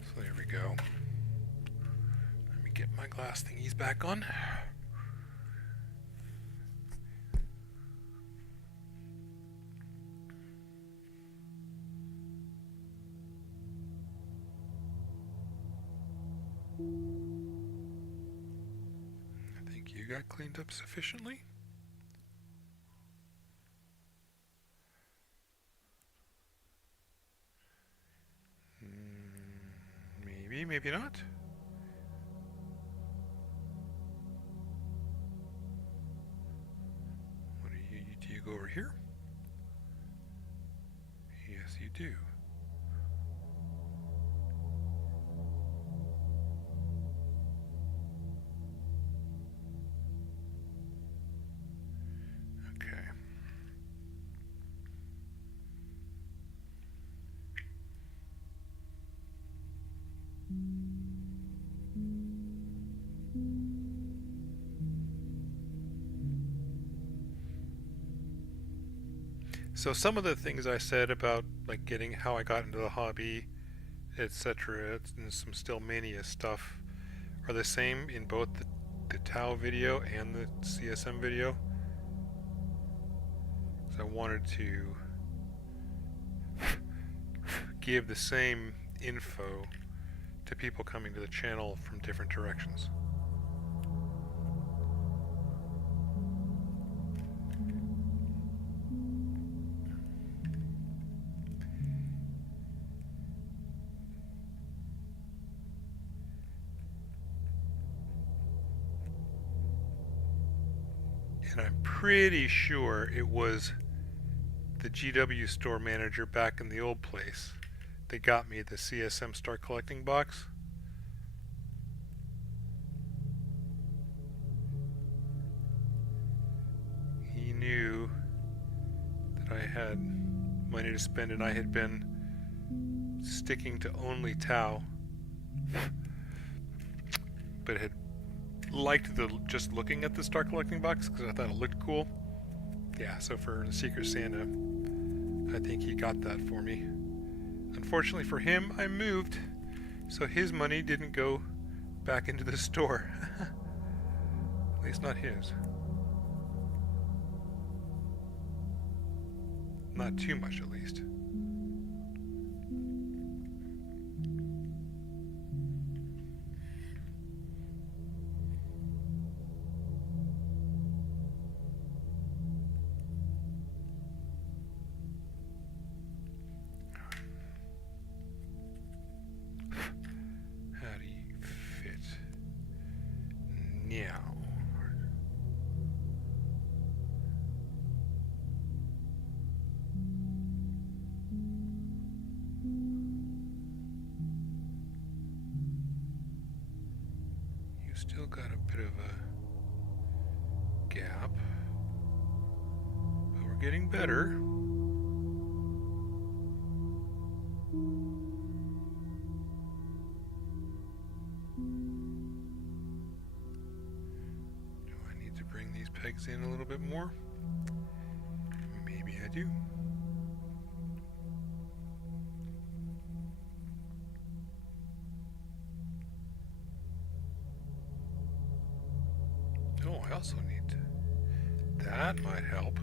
So there we go. Let me get my glass thingies back on. I think you got cleaned up sufficiently. Maybe, maybe not. What do you go over here? Yes, you do. So some of the things I said about like getting how I got into the hobby, etc., and some Stillmania stuff are the same in both the Tau video and the CSM video. So I wanted to give the same info to people coming to the channel from different directions. And I'm pretty sure it was the GW store manager back in the old place that got me the CSM Start Collecting box. He knew that I had money to spend and I had been sticking to only Tau. but had liked just looking at the Star Collecting box because I thought it looked cool. Yeah, so for the Secret Santa, I think he got that for me. Unfortunately for him, I moved, so his money didn't go back into the store. At least not his. Not too much, at least. How do you fit now? Still got a bit of a gap, but we're getting better. Do I need to bring these pegs in a little bit more? Maybe I do. Oh, I also need that might help.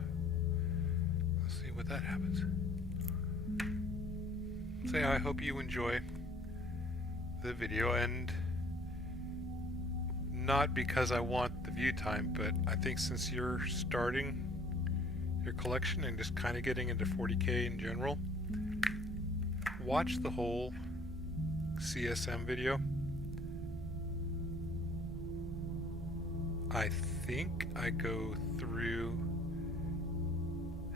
Let's see what that happens. So yeah, I hope you enjoy the video, and not because I want the view time, but I think since you're starting your collection and just kind of getting into 40K in general, watch the whole CSM video. I think I go through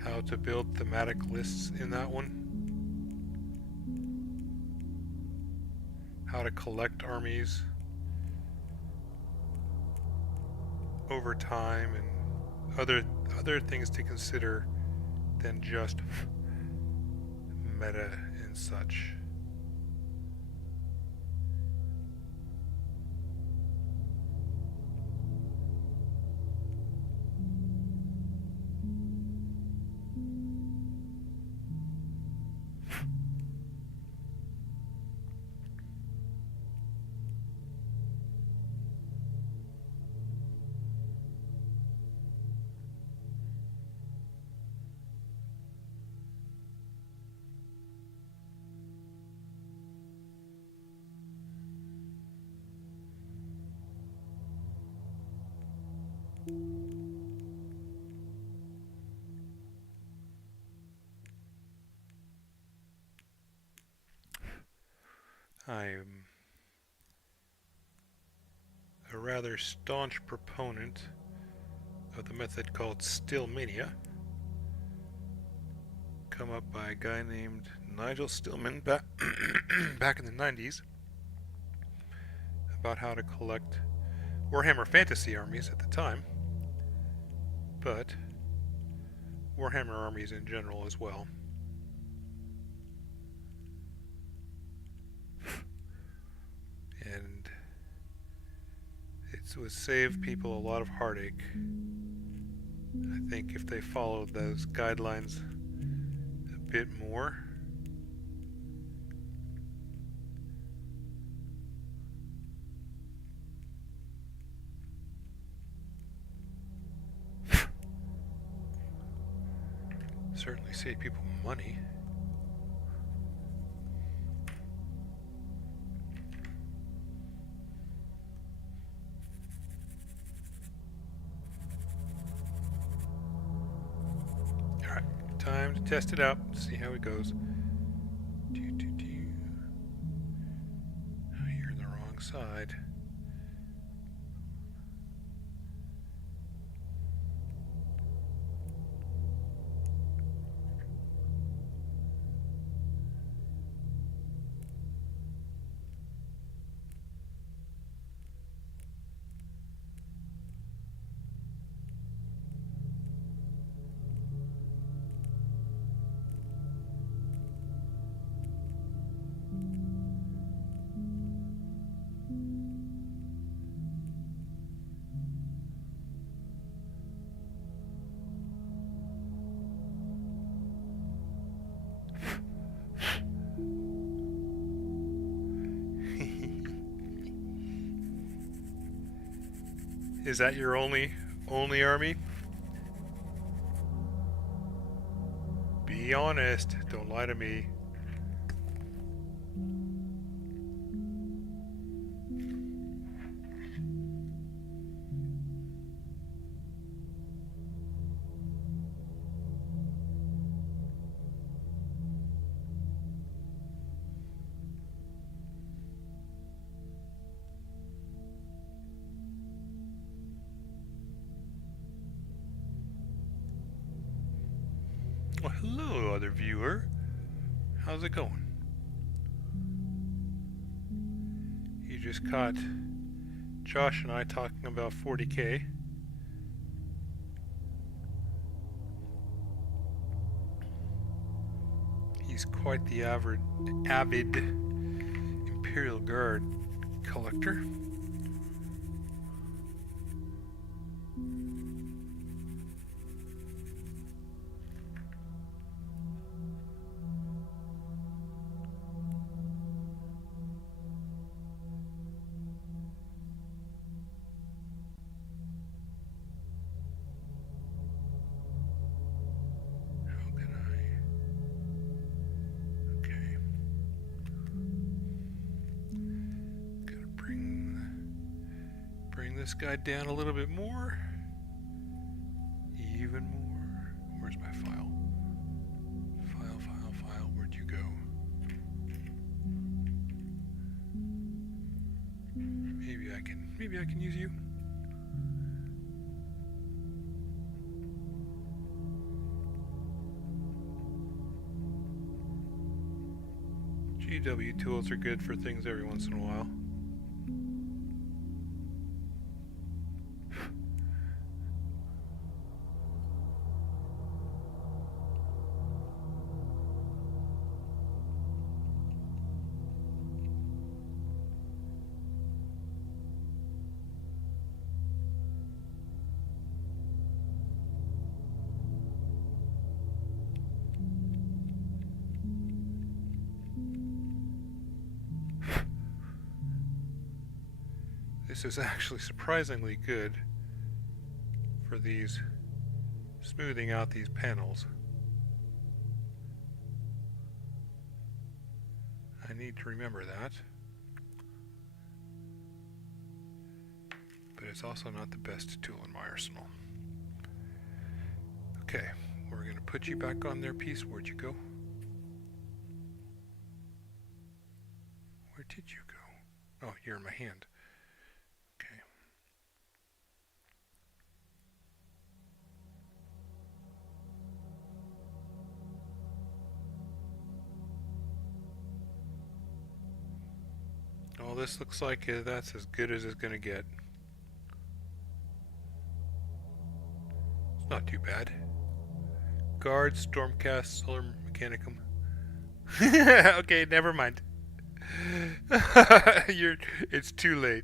how to build thematic lists in that one, how to collect armies over time, and other things to consider than just meta and such. I'm a rather staunch proponent of the method called Stillmania, come up by a guy named Nigel Stillman back in the 90s, about how to collect Warhammer Fantasy armies at the time, but Warhammer armies in general as well. And it would save people a lot of heartache, I think, if they followed those guidelines a bit more. Certainly save people money. Alright, time to test it out, see how it goes. Oh, you're on the wrong side. Is that your only army? Be honest. Don't lie to me. Well, hello, other viewer. How's it going? You just caught Josh and I talking about 40K. He's quite the avid Imperial Guard collector. This guy down a little bit more. Even more. Where's my file? File. Where'd you go? Maybe I can use you. GW tools are good for things every once in a while. This is actually surprisingly good for these, smoothing out these panels. I need to remember that. But it's also not the best tool in my arsenal. Okay, we're going to put you back on their piece. Where'd you go? Where did you go? Oh, you're in my hand. Well, this looks like that's as good as it's gonna get. It's not too bad. Guard, Stormcast, Solar Mechanicum. Okay, never mind. It's too late.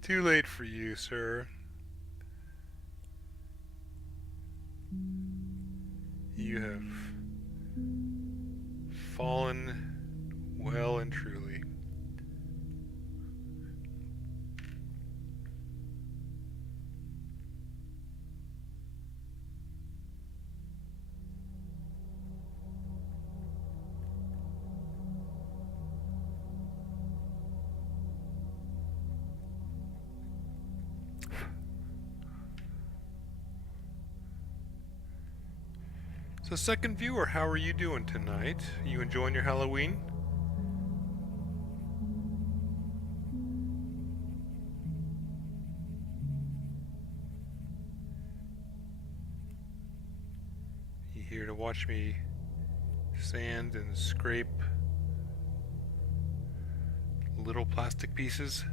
Too late for you, sir. You have fallen well and truly. So second viewer, how are you doing tonight? You enjoying your Halloween? You here to watch me sand and scrape little plastic pieces?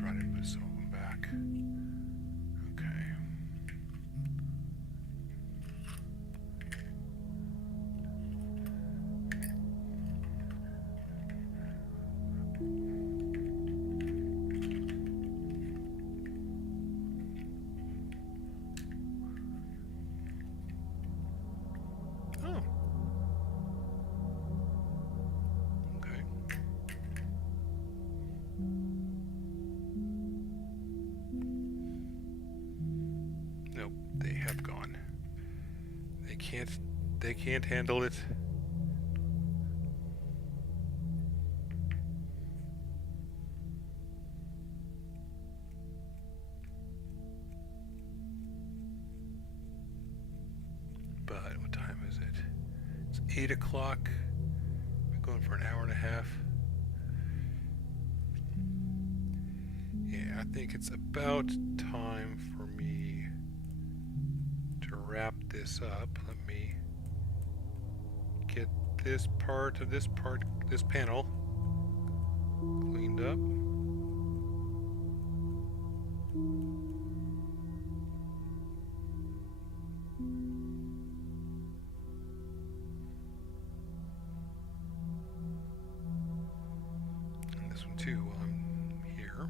Right, I put some of them back. Okay. they have gone. They can't handle it. But what time is it? It's 8 o'clock. We're going for an hour and a half. Yeah, I think it's about time for me to wrap this up. Let me get this panel cleaned up. And this one too while I'm here.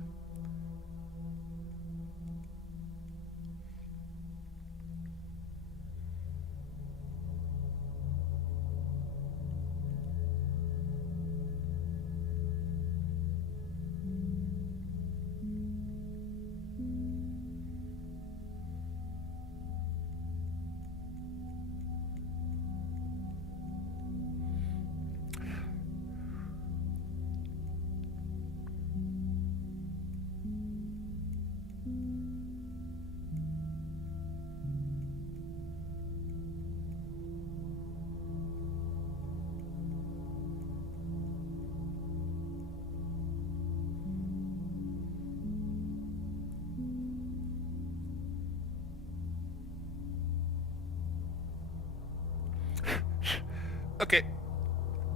Okay,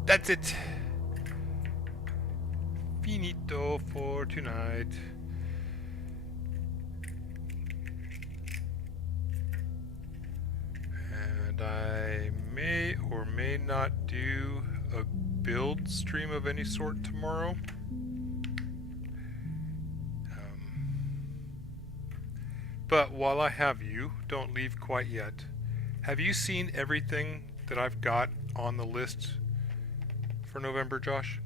that's it. Finito for tonight. And I may or may not do a build stream of any sort tomorrow. But while I have you, don't leave quite yet. Have you seen everything that I've got on the list for November, Josh?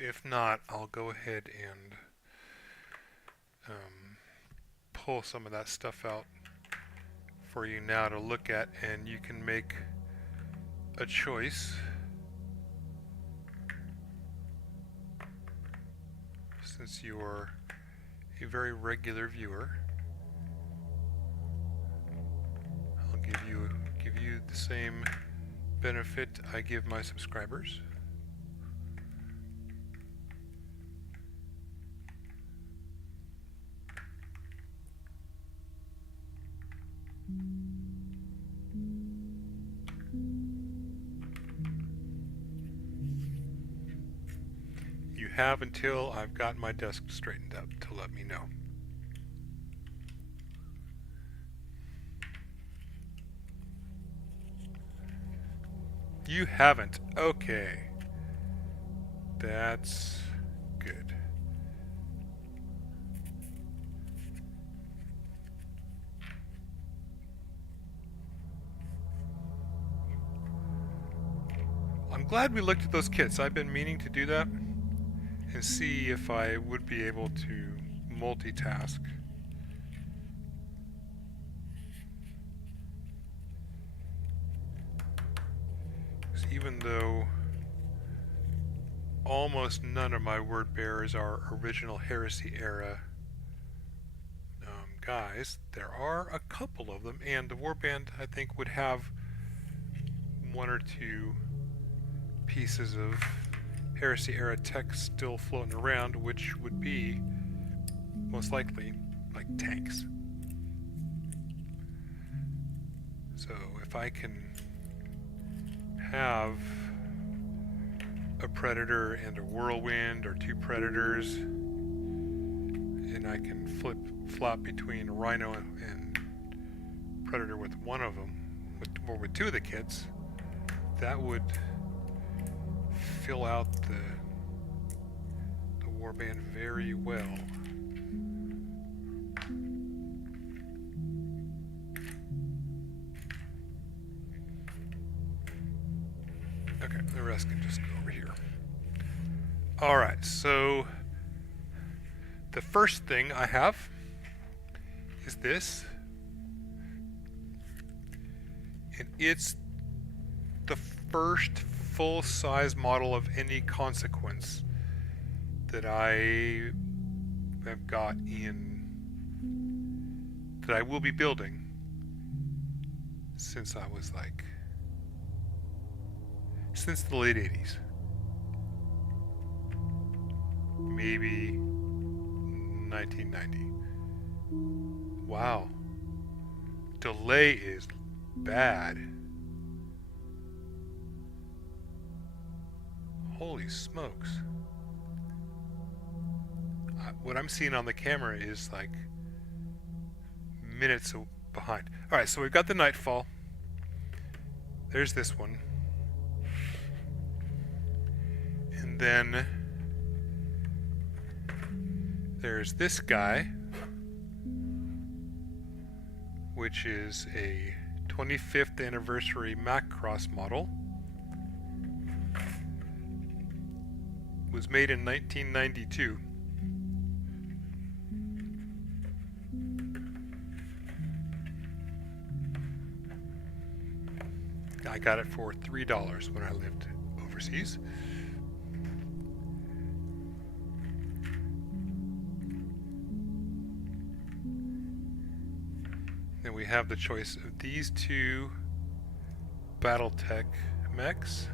If not, I'll go ahead and pull some of that stuff out for you now to look at, and you can make a choice. Since you are a very regular viewer, I'll give you the same benefit I give my subscribers. You have until I've got my desk straightened up to let me know. You haven't. Okay. That's good. I'm glad we looked at those kits. I've been meaning to do that and see if I would be able to multitask. Because even though almost none of my word bearers are original Heresy era guys, there are a couple of them, and the warband I think would have one or two pieces of Heresy era tech still floating around, which would be most likely like tanks. So if I can have a Predator and a Whirlwind, or two Predators, and I can flop between Rhino and Predator with one of them, or with two of the kits, that would fill out the warband very well. rest can just go over here. Alright, so the first thing I have is this. And it's the first full-size model of any consequence that I have got in, that I will be building since I was like, since the late 80s. Maybe 1990. Wow. Delay is bad. Holy smokes. What I'm seeing on the camera is like minutes behind. Alright, so we've got the Nightfall. There's this one. And then there's this guy, which is a 25th anniversary Macross model. Was made in 1992. I got it for $3 when I lived overseas. Then we have the choice of these two Battletech mechs.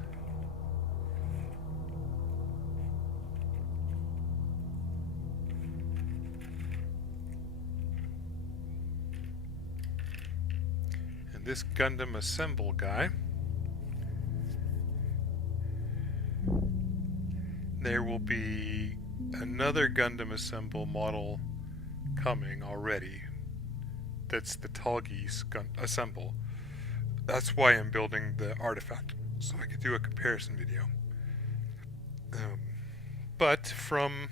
And this Gundam Assemble guy. There will be another Gundam Assemble model coming already. That's the Tallgeese Assemble. That's why I'm building the artifact, so I could do a comparison video. But from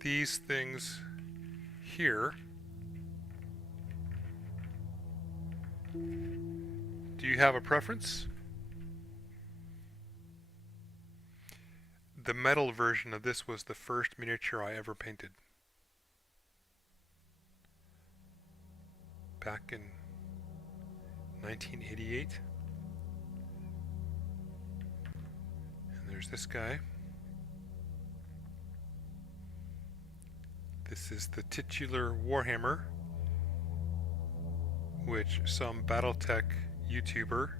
these things here, do you have a preference? The metal version of this was the first miniature I ever painted. Back in 1988. And there's this guy. This is the titular Warhammer, which some Battletech YouTuber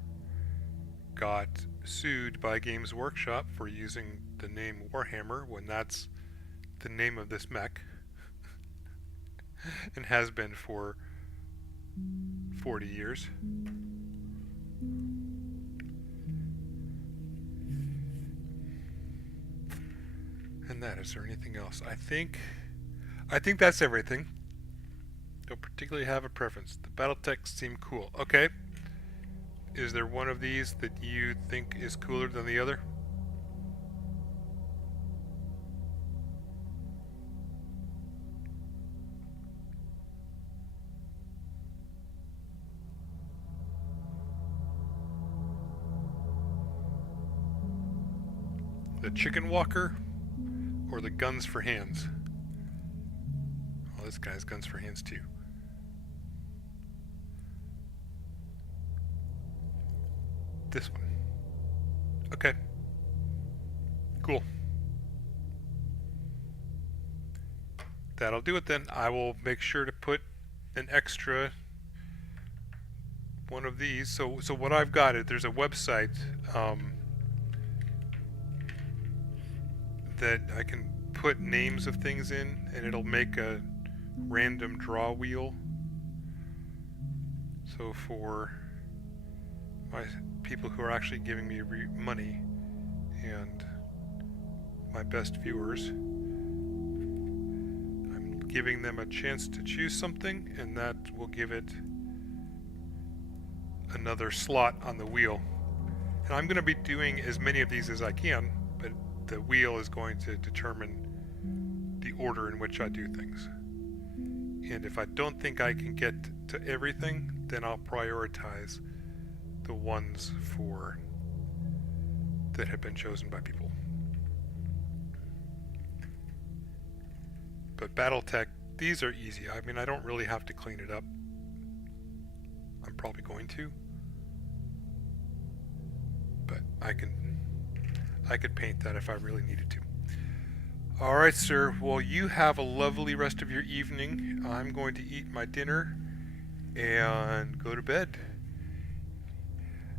got sued by Games Workshop for using the name Warhammer when that's the name of this mech and has been for 40 years. And that, is there anything else? I think that's everything. Don't particularly have a preference. The Battletech seem cool. Okay. Is there one of these that you think is cooler than the other? The Chicken Walker or the Guns for Hands? Well, this guy's Guns for Hands too. This one. Okay. Cool. That'll do it then. I will make sure to put an extra one of these. So what I've got is there's a website that I can put names of things in, and it'll make a random draw wheel. So for my people who are actually giving me money and my best viewers, I'm giving them a chance to choose something, and that will give it another slot on the wheel. And I'm going to be doing as many of these as I can, but the wheel is going to determine the order in which I do things. And if I don't think I can get to everything, then I'll prioritize the ones that have been chosen by people. But Battletech, these are easy. I mean, I don't really have to clean it up. I'm probably going to, but I could paint that if I really needed to. Alright, sir. Well, you have a lovely rest of your evening. I'm going to eat my dinner and go to bed.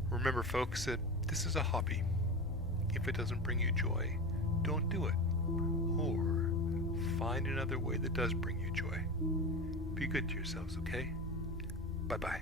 Remember, folks, that this is a hobby. If it doesn't bring you joy, don't do it. Or find another way that does bring you joy. Be good to yourselves, okay? Bye-bye.